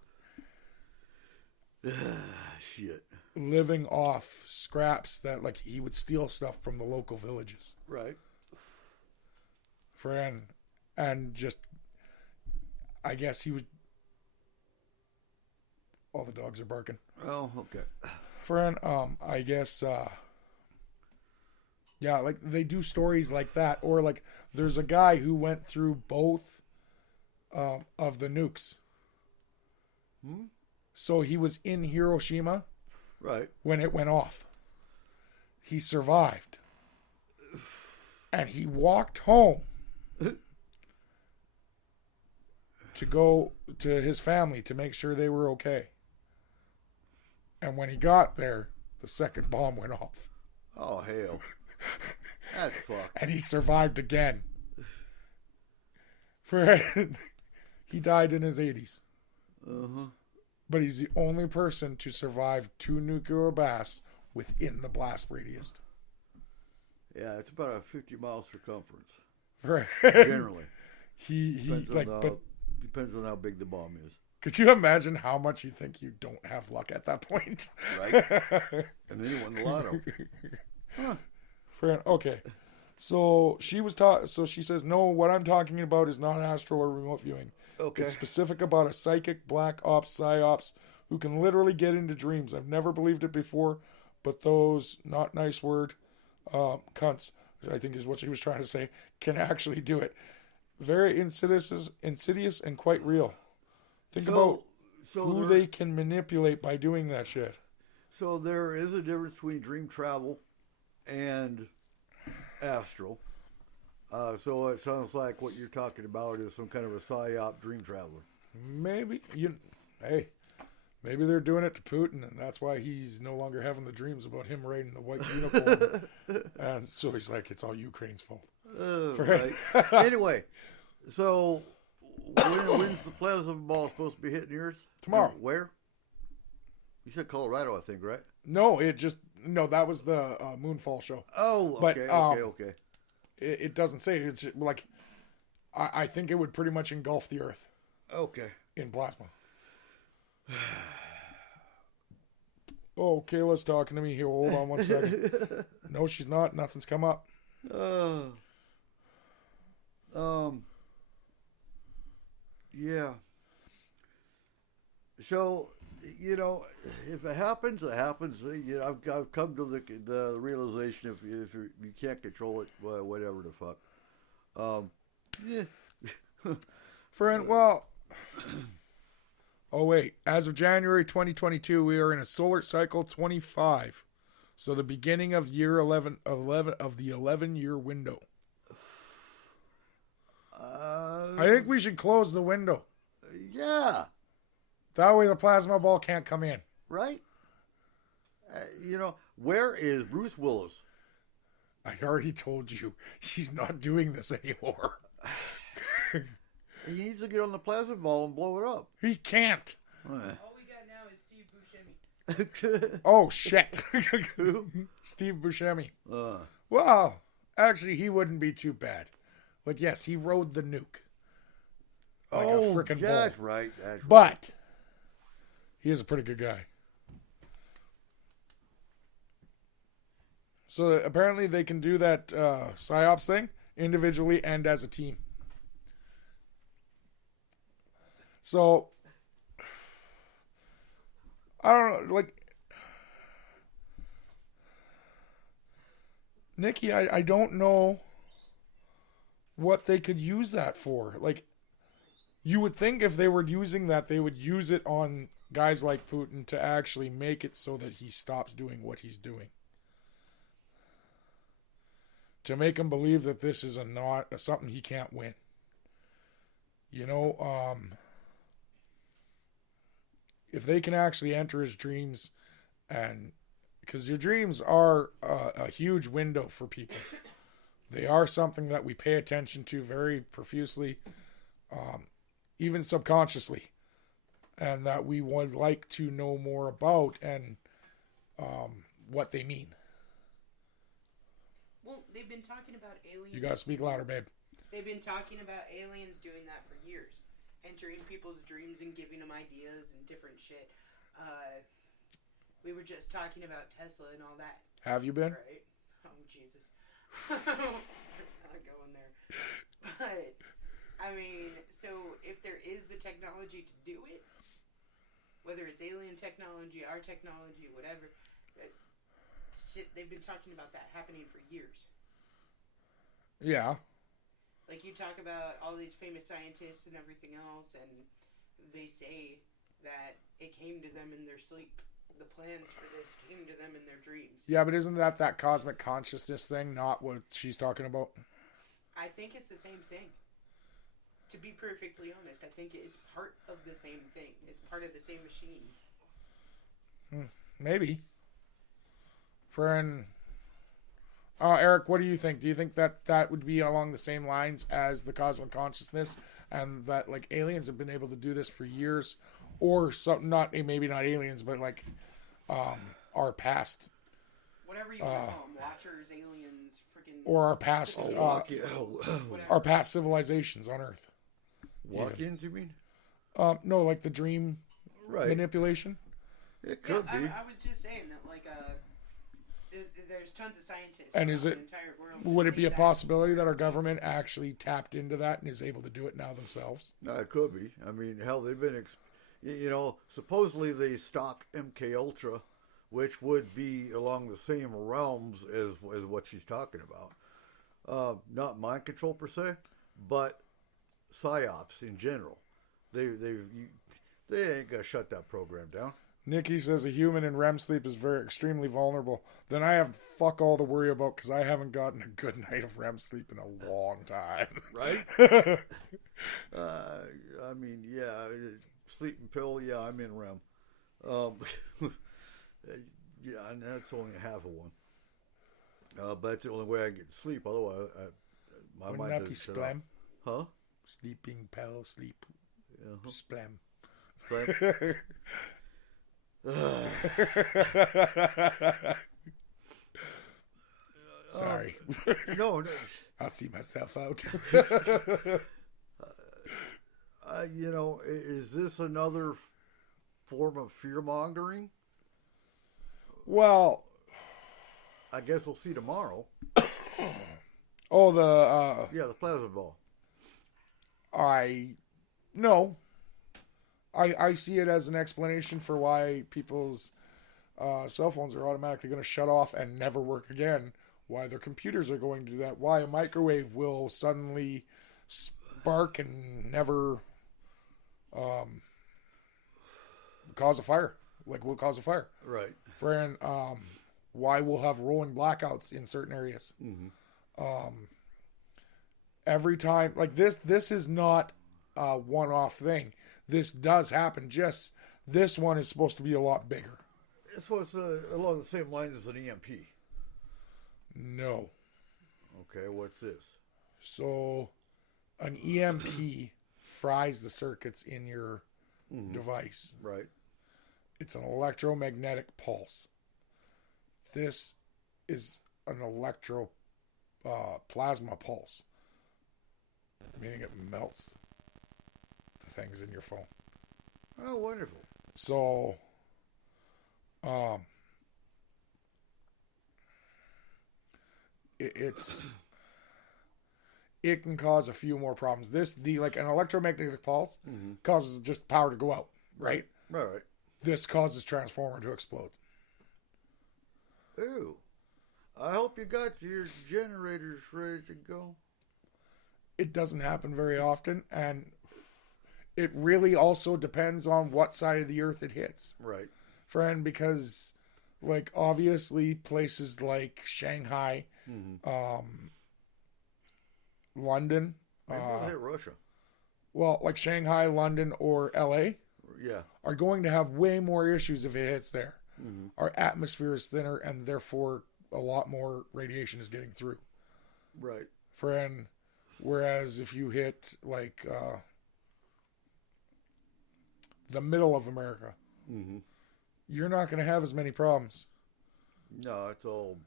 Shit. living off scraps that, like, he would steal stuff from the local villages. Right. Friend, and just, I guess he would. All the dogs are barking. Oh, okay. Friend, I guess, yeah, like, they do stories like that, or like, there's a guy who went through both of the nukes. So he was in Hiroshima Right. when it went off. He survived. And he walked home to go to his family to make sure they were okay. And when he got there, the second bomb went off. Oh, hell. That's fucked. And he survived again. Fred, he died in his 80s. But he's the only person to survive 2 nuclear blasts within the blast radius. Yeah, it's about a 50 mile circumference. Fred, Generally. he Depends, like, on but depends on how big the bomb is. could you imagine how much you think you don't have luck at that point? Right? And then you won the lotto. Fran, okay. So she was taught. So she says, no, what I'm talking about is not astral or remote viewing. Okay. It's specific about a psychic black ops psyops who can literally get into dreams. I've never believed it before, but those not nice word cunts, I think is what she was trying to say, can actually do it. Very insidious and quite real. Think about who they can manipulate by doing that shit. So there is a difference between dream travel and astral. So it sounds like what you're talking about is some kind of a psyop dream traveler. Maybe maybe they're doing it to Putin, and that's why he's no longer having the dreams about him riding the white unicorn. And so he's like, it's all Ukraine's fault. Right. Anyway, so when's the plasma ball supposed to be hitting the Earth? Tomorrow. Where? You said Colorado, I think, right? No, that was the Moonfall show. Oh, But, okay, okay. It doesn't say. It's like, I think it would pretty much engulf the Earth Okay. in plasma. Oh, Kayla's talking to me here. Hold on one second. No, she's not. Nothing's come up. Yeah. So, if it happens, it happens. I've come to the realization if you can't control it, well, whatever the fuck. Yeah. Friend, well. Oh, wait. As of January 2022, we are in a solar cycle 25. So the beginning of year 11 of the 11-year window. I think we should close the window. Yeah. That way the plasma ball can't come in. Right? Where is Bruce Willis? I already told you, he's not doing this anymore. He needs to get on the plasma ball and blow it up. He can't. All we got now is Steve Buscemi. Oh, shit. Steve Buscemi. Well, actually, he wouldn't be too bad. Like, yes, he rode the nuke. Like a freaking bull. that's right. That's right. But he is a pretty good guy. So apparently they can do that PsyOps thing individually and as a team. So I don't know, like, Nikki, I don't know what they could use that for. Like, you would think if they were using that, they would use it on guys like Putin to actually make it so that he stops doing what he's doing. To make him believe that this is something he can't win. You know, if they can actually enter his dreams, and because your dreams are a huge window for people. They are something that we pay attention to very profusely, even subconsciously, and that we would like to know more about and what they mean. Well, they've been talking about aliens. You gotta speak louder, babe. They've been talking about aliens doing that for years. Entering people's dreams and giving them ideas and different shit. We were just talking about Tesla and all that. Have you been? Right? Oh, Jesus. We're not going there. But, I mean, so if there is the technology to do it, whether it's alien technology, our technology, whatever, shit, they've been talking about that happening for years. Yeah. Like, you talk about all these famous scientists and everything else, and they say that it came to them in their sleep. The plans for this came to them in their dreams. Yeah, but isn't that cosmic consciousness thing not what she's talking about? I think it's the same thing. To be perfectly honest, I think it's part of the same thing. It's part of the same machine. Maybe. Eric, what do you think? Do you think that would be along the same lines as the cosmic consciousness, and that like aliens have been able to do this for years, or something? Maybe not aliens, but like our past, Whatever you want to call them, watchers, aliens, freaking, or our past, our past civilizations on Earth. Walk-ins, you mean? No, like the dream manipulation. It could be. I was just saying that, like, there's tons of scientists. And is around it? the entire world Would that it be say a that. possibility that our government actually tapped into that and is able to do it now themselves? No, it could be. I mean, hell, they've been, supposedly they stopped MK Ultra, which would be along the same realms as what she's talking about. Not mind control per se, but psyops in general. They ain't gonna shut that program down. Nikki says a human in REM sleep is extremely vulnerable. Then I have fuck all to worry about because I haven't gotten a good night of REM sleep in a long time. Right? I mean, yeah, sleeping pill, yeah, I'm in REM. Yeah, and that's only half of one. But that's the only way I get to sleep. Otherwise, my Wouldn't mind that be doesn't shut off. splam? Huh? Sleeping pill, sleep, splam. Splam? Sorry. No. I'll see myself out. Is this another form of fear mongering? Well, I guess we'll see tomorrow. oh, The plasma ball. I see it as an explanation for why people's cell phones are automatically going to shut off and never work again. Why their computers are going to do that. Why a microwave will suddenly spark and never cause a fire. Like, will cause a fire. Right. Why we'll have rolling blackouts in certain areas. Mm-hmm. Every time, like this is not a one-off thing. This does happen. Just this one is supposed to be a lot bigger. So it's along the same lines as an EMP. No. Okay, what's this? So an EMP fries the circuits in your device. Right. It's an electromagnetic pulse. This is an plasma pulse, meaning it melts the things in your phone. Oh, wonderful. So, it can cause a few more problems. An electromagnetic pulse causes just power to go out, right? Right. this causes transformer to explode. Ooh. I hope you got your generators ready to go. It doesn't happen very often, and it really also depends on what side of the earth it hits, Right. friend, because like obviously places like Shanghai, London, Maybe it'll hit Russia. well, like Shanghai, London, or LA Yeah. are going to have way more issues if it hits there. Our atmosphere is thinner, and therefore a lot more radiation is getting through. Right. Friend, whereas if you hit like the middle of America, you're not going to have as many problems. No, it's all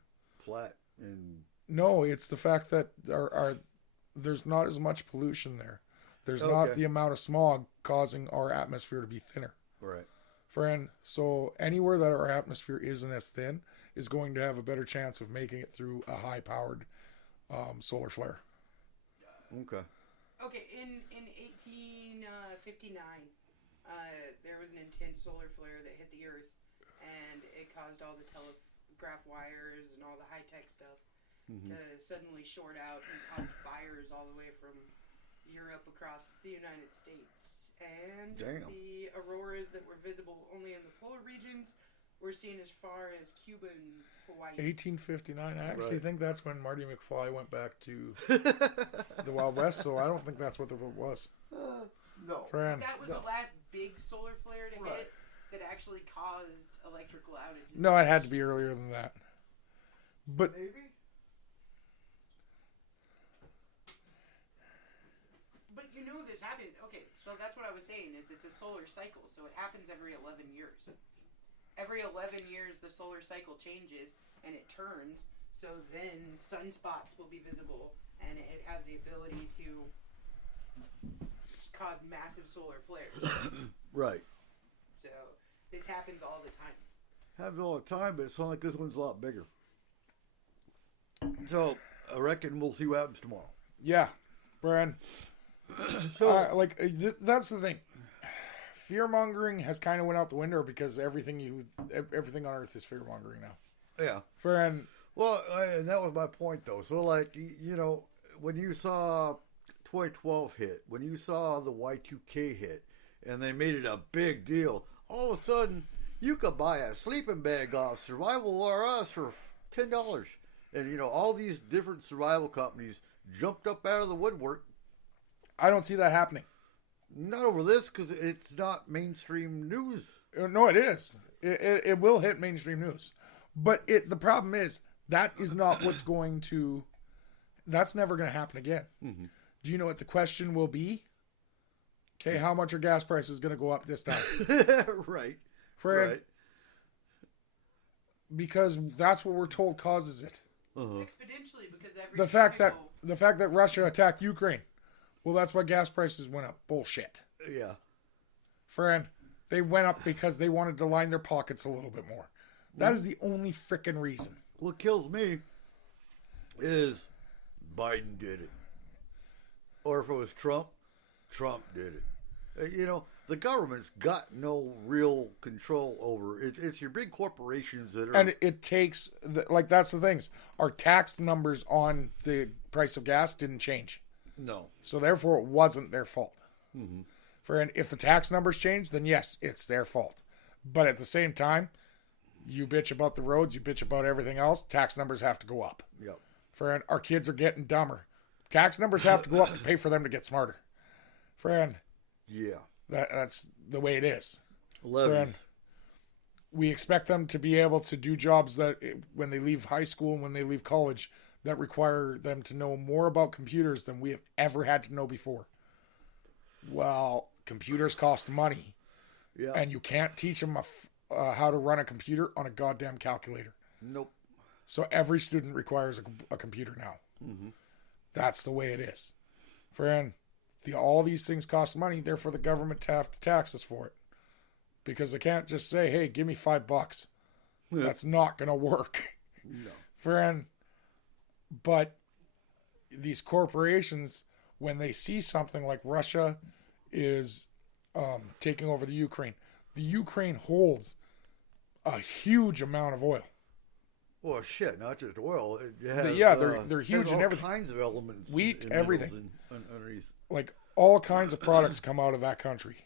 flat and No, it's the fact that there's not as much pollution there. There's not Okay. the amount of smog causing our atmosphere to be thinner. right. Friend, so anywhere that our atmosphere isn't as thin is going to have a better chance of making it through a high-powered solar flare. Okay. Okay, in 1859, there was an intense solar flare that hit the Earth, and it caused all the telegraph wires and all the high-tech stuff to suddenly short out and cause fires all the way from Europe across the United States. And Damn. the auroras that were visible only in the polar regions were seen as far as Cuba and Hawaii. 1859. I actually Right. think that's when Marty McFly went back to the Wild West, so I don't think that's what it was. No. Friend, That was No. the last big solar flare to Right. hit that actually caused electrical outages. no, it had to be earlier than that. But Maybe. But you know this happens. Okay, so that's what I was saying is it's a solar cycle, so it happens every 11 years. Every 11 years the solar cycle changes and it turns, so then sunspots will be visible and it has the ability to cause massive solar flares. Right. So this happens all the time. Happens all the time, but it sounds like this one's a lot bigger. So I reckon we'll see what happens tomorrow. yeah, Brian, So that's the thing. Fear mongering has kind of went out the window because everything on Earth is fear mongering now. yeah. Friend, Well, and that was my point, though. So, like, you know, when you saw 2012 hit, when you saw the Y2K hit, and they made it a big deal, all of a sudden, you could buy a sleeping bag off Survival R Us for $10. And, you know, all these different survival companies jumped up out of the woodwork. I don't see that happening. Not over this, because it's not mainstream news. No, it is. It will hit mainstream news, but the problem is that is not what's going to. That's never going to happen again. Mm-hmm. Do you know what the question will be? Okay, how much are gas prices going to go up this time? Right. Fred, Right. because that's what we're told causes it. Exponentially because every The fact that vehicle- the fact that Russia attacked Ukraine, well, that's why gas prices went up. Bullshit, Yeah. friend. They went up because they wanted to line their pockets a little bit more. That is the only frickin' reason. What kills me is Biden did it. Or if it was Trump, Trump did it. You know, the government's got no real control over it. It's your big corporations that are. And it takes, like, that's the things. Our tax numbers on the price of gas didn't change. no. So therefore, it wasn't their fault. And if the tax numbers change, then yes, it's their fault. But at the same time, you bitch about the roads, you bitch about everything else, tax numbers have to go up. Yep. Friend, our kids are getting dumber. Tax numbers have to go up to pay for them to get smarter. Friend, Yeah. that's the way it is. Levies. Friend, we expect them to be able to do jobs that when they leave high school and when they leave college that require them to know more about computers than we have ever had to know before. Well, computers cost money, Yeah. and you can't teach them how to run a computer on a goddamn calculator. Nope. So every student requires a computer now. That's the way it is. Friend, all these things cost money, therefore the government have to tax us for it. Because they can't just say, hey, give me $5. That's not going to work. No. Friend, but these corporations, when they see something like Russia is taking over the Ukraine, the Ukraine holds a huge amount of oil. Well, shit, not just oil. It has, they're huge has in all everything. kinds of elements. Wheat, and everything. minerals underneath. Like all kinds of products come out of that country.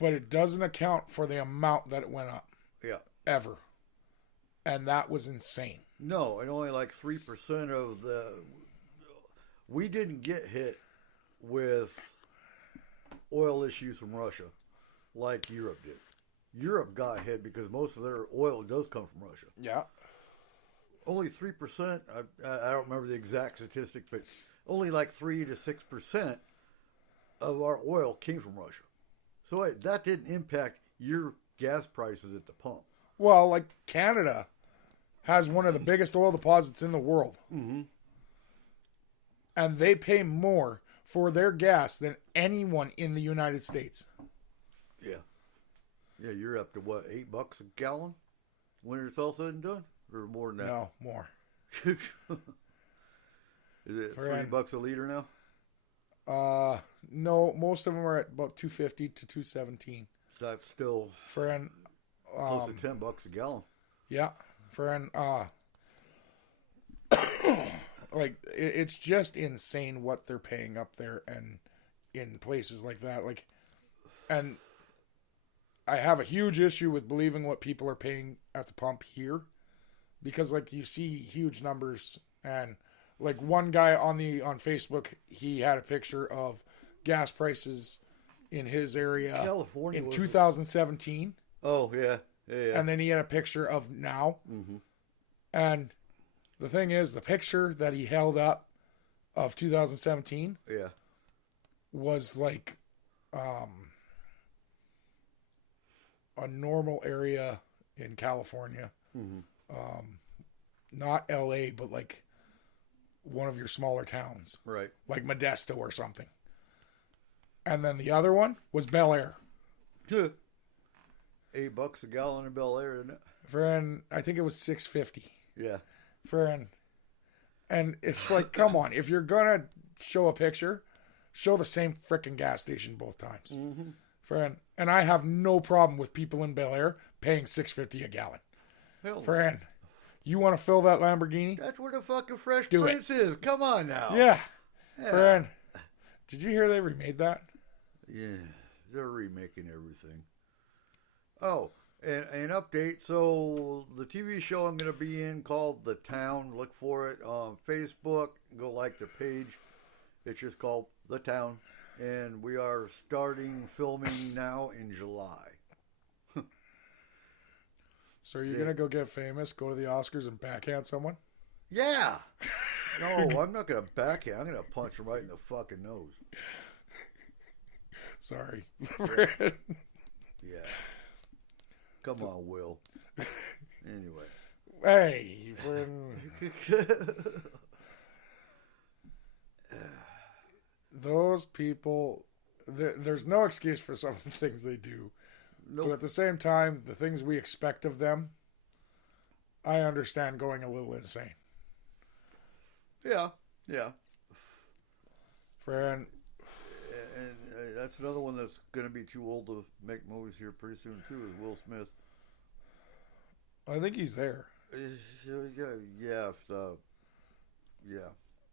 But it doesn't account for the amount that it went up Yeah. ever. And that was insane. No, and only like 3% of the. We didn't get hit with oil issues from Russia like Europe did. Europe got hit because most of their oil does come from Russia. Yeah. Only 3%, I don't remember the exact statistic, but only like 3 to 6% of our oil came from Russia. So that didn't impact your gas prices at the pump. Well, like Canada has one of the biggest oil deposits in the world. Mm-hmm. And they pay more for their gas than anyone in the United States. Yeah. Yeah, you're up to what, $8 a gallon when it's all said and done? Or more than that? No, more. Is it $3 a liter now? No, most of them are at about $2.50 to $2.17. So that's still For an close to $10 a gallon. yeah, for an like it's just insane what they're paying up there and in places like that. Like, and I have a huge issue with believing what people are paying at the pump here, because like you see huge numbers, and like one guy on Facebook, he had a picture of gas prices in his area California in was- 2017, Oh, yeah. Yeah. and then he had a picture of now. Mm-hmm. And the thing is, the picture that he held up of 2017 Yeah. was like a normal area in California. Mm-hmm. Not LA, but like one of your smaller towns, Right. like Modesto or something. And then the other one was Bel Air. $8 a gallon in Bel Air, isn't it? I think it was $6.50. Yeah. And it's like, come on, if you're gonna show a picture, show the same frickin' gas station both times. Mm-hmm. And I have no problem with people in Bel Air paying $6.50 a gallon. Hell, You want to fill that Lamborghini? that's where the fucking Fresh Do it. Prince is. Come on now. Yeah. Yeah. Friend, did you hear they remade that? Yeah, they're remaking everything. Oh, and an update. So the TV show I'm going to be in called The Town. Look for it on Facebook. Go like the page. It's just called The Town. And we are starting filming now in July. So you're going to go get famous, go to the Oscars, and backhand someone? Yeah. No, I'm not going to backhand. I'm going to punch him right in the fucking nose. Sorry. Yeah. Come on, Will. Anyway. Hey, friend. Those people, there's no excuse for some of the things they do. Nope. But at the same time, the things we expect of them, I understand going a little insane. Yeah. Yeah. Friend, And that's another one that's going to be too old to make movies here pretty soon, too, is Will Smith. I think he's there. Yeah. Yeah.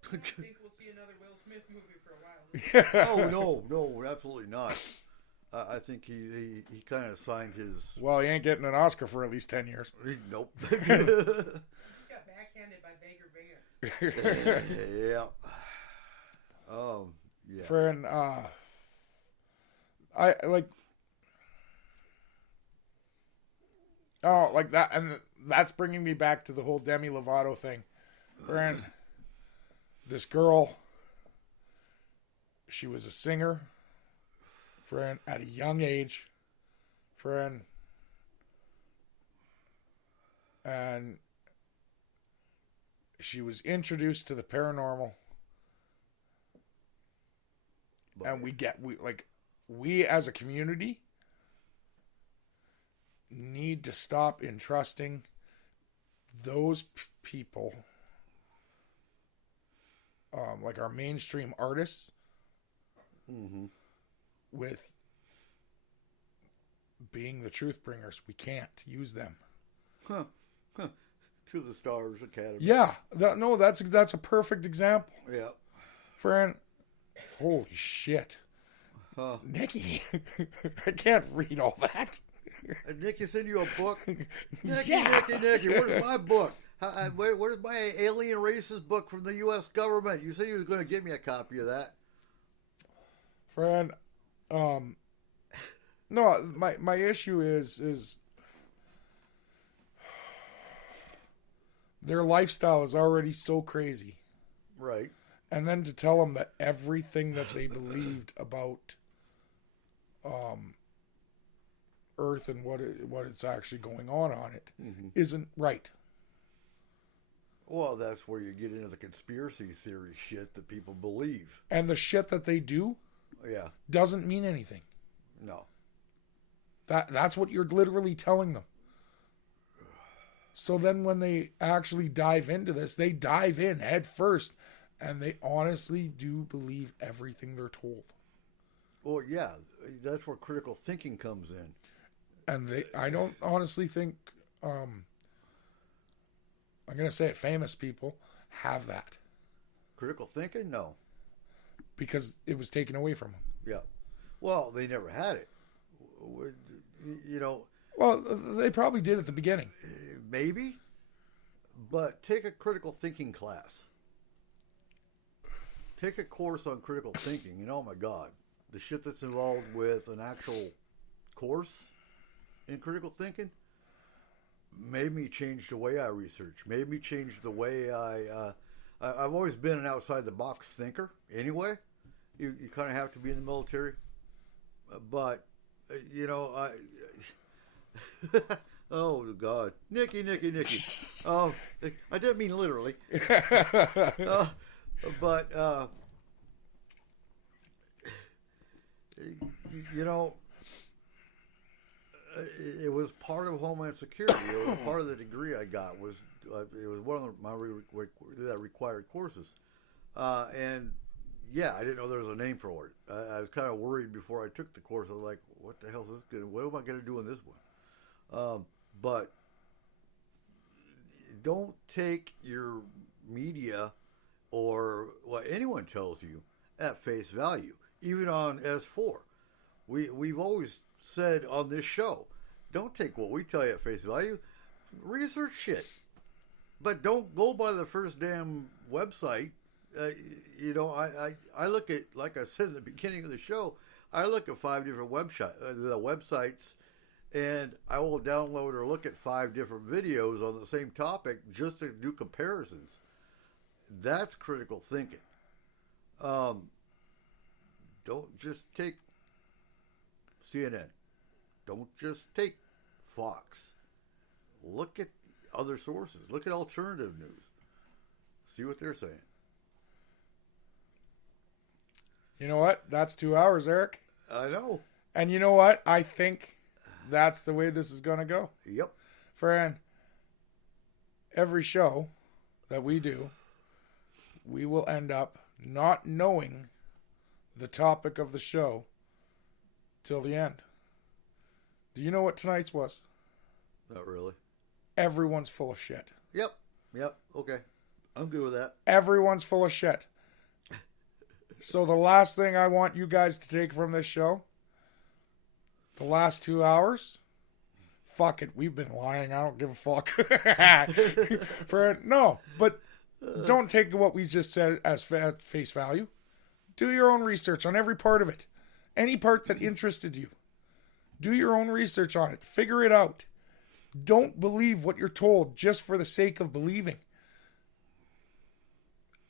I don't think we'll see another Will Smith movie for a while. Oh, no, absolutely not. I think he kind of signed his... Well, he ain't getting an Oscar for at least 10 years. Nope. He got backhanded by Baker Vance. Yeah. Yeah. Friend, I like... Oh, like that, and that's bringing me back to the whole Demi Lovato thing. Friend, this girl, she was a singer, friend, at a young age, friend, and she was introduced to the paranormal, and we as a community need to stop entrusting those people, like our mainstream artists, Mm-hmm. with being the truth bringers, we can't use them. To the Stars Academy. Yeah, that's a perfect example. Yeah. Friend, holy shit. Nikki, I can't read all that. Nicky send you a book? Nicky, Yeah. Nicky, where's my book? Where's my alien racist book from the U.S. government? You said you was going to give me a copy of that. Friend, no, my issue is their lifestyle is already so crazy. Right. And then to tell them that everything that they believed about Earth and what it's actually going on it isn't right. Well, that's where you get into the conspiracy theory shit that people believe. And the shit that they do Yeah. doesn't mean anything. No. That's what you're literally telling them. So then when they actually dive into this, they dive in head first, and they honestly do believe everything they're told. Well, yeah, that's where critical thinking comes in. And I don't honestly think, I'm going to say it, famous people have that. Critical thinking? No. Because it was taken away from them. Yeah. Well, they never had it. You know, Well, they probably did at the beginning. maybe, but take a critical thinking class. Take a course on critical thinking, and oh my God, the shit that's involved with an actual course in critical thinking made me change the way I research, made me change the way I've always been an outside the box thinker anyway. You kind of have to be in the military, but you know, oh God, Nicky. Oh, I didn't mean literally. But you know, it was part of Homeland Security. It was part of the degree I got. It was one of my required courses, and yeah, I didn't know there was a name for it. I was kind of worried before I took the course. I was like, "What the hell is this going? What am I going to do in this one?" But don't take your media or what anyone tells you at face value. Even on S4, we've always said on this show, don't take what we tell you at face value. Research shit, but don't go by the first damn website. You know, I look at, like I said at the beginning of the show, I look at 5 different websites, and I will download or look at 5 different videos on the same topic just to do comparisons. That's critical thinking. Don't just take CNN. Don't just take Fox. Look at other sources. Look at alternative news. See what they're saying. You know what? That's 2 hours, Eric. I know. And you know what? I think that's the way this is going to go. Yep. Fran, every show that we do, we will end up not knowing the topic of the show till the end. Do you know what tonight's was? Not really. Everyone's full of shit. Yep. Okay. I'm good with that. Everyone's full of shit. So the last thing I want you guys to take from this show, the last 2 hours, fuck it, we've been lying. I don't give a fuck. But don't take what we just said as face value. Do your own research on every part of it. Any part that interested you. Do your own research on it. Figure it out. Don't believe what you're told just for the sake of believing.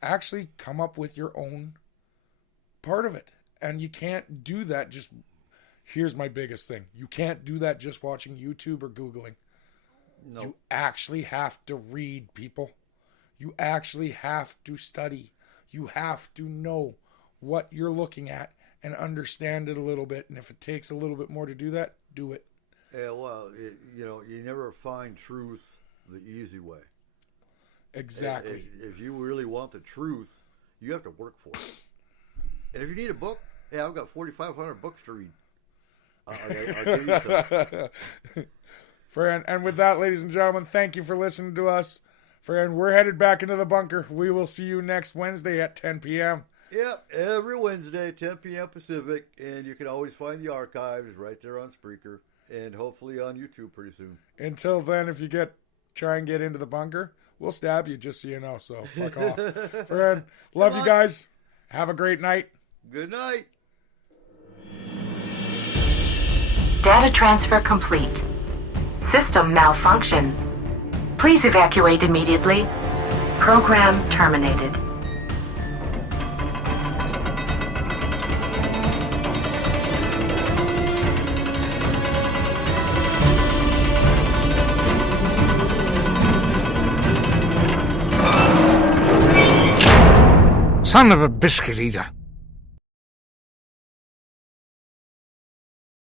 Actually come up with your own part of it. And you can't do that just... Here's my biggest thing. You can't do that just watching YouTube or Googling. No. You actually have to read, people. You actually have to study. You have to know what you're looking at and understand it a little bit. And if it takes a little bit more to do that, do it. Yeah, well, you never find truth the easy way. Exactly. If you really want the truth, you have to work for it. And if you need a book, I've got 4,500 books to read. I'll give you some. Friend, and with that, ladies and gentlemen, thank you for listening to us. Friend, we're headed back into the bunker. We will see you next Wednesday at 10 p.m. Yep, every Wednesday, 10 p.m. Pacific, and you can always find the archives right there on Spreaker, and hopefully on YouTube pretty soon. Until then, if you try and get into the bunker, we'll stab you, just so you know. So fuck off. Friend, love you guys. Have a great night. Good night. Data transfer complete. System malfunction. Please evacuate immediately. Program terminated. Son of a biscuit eater.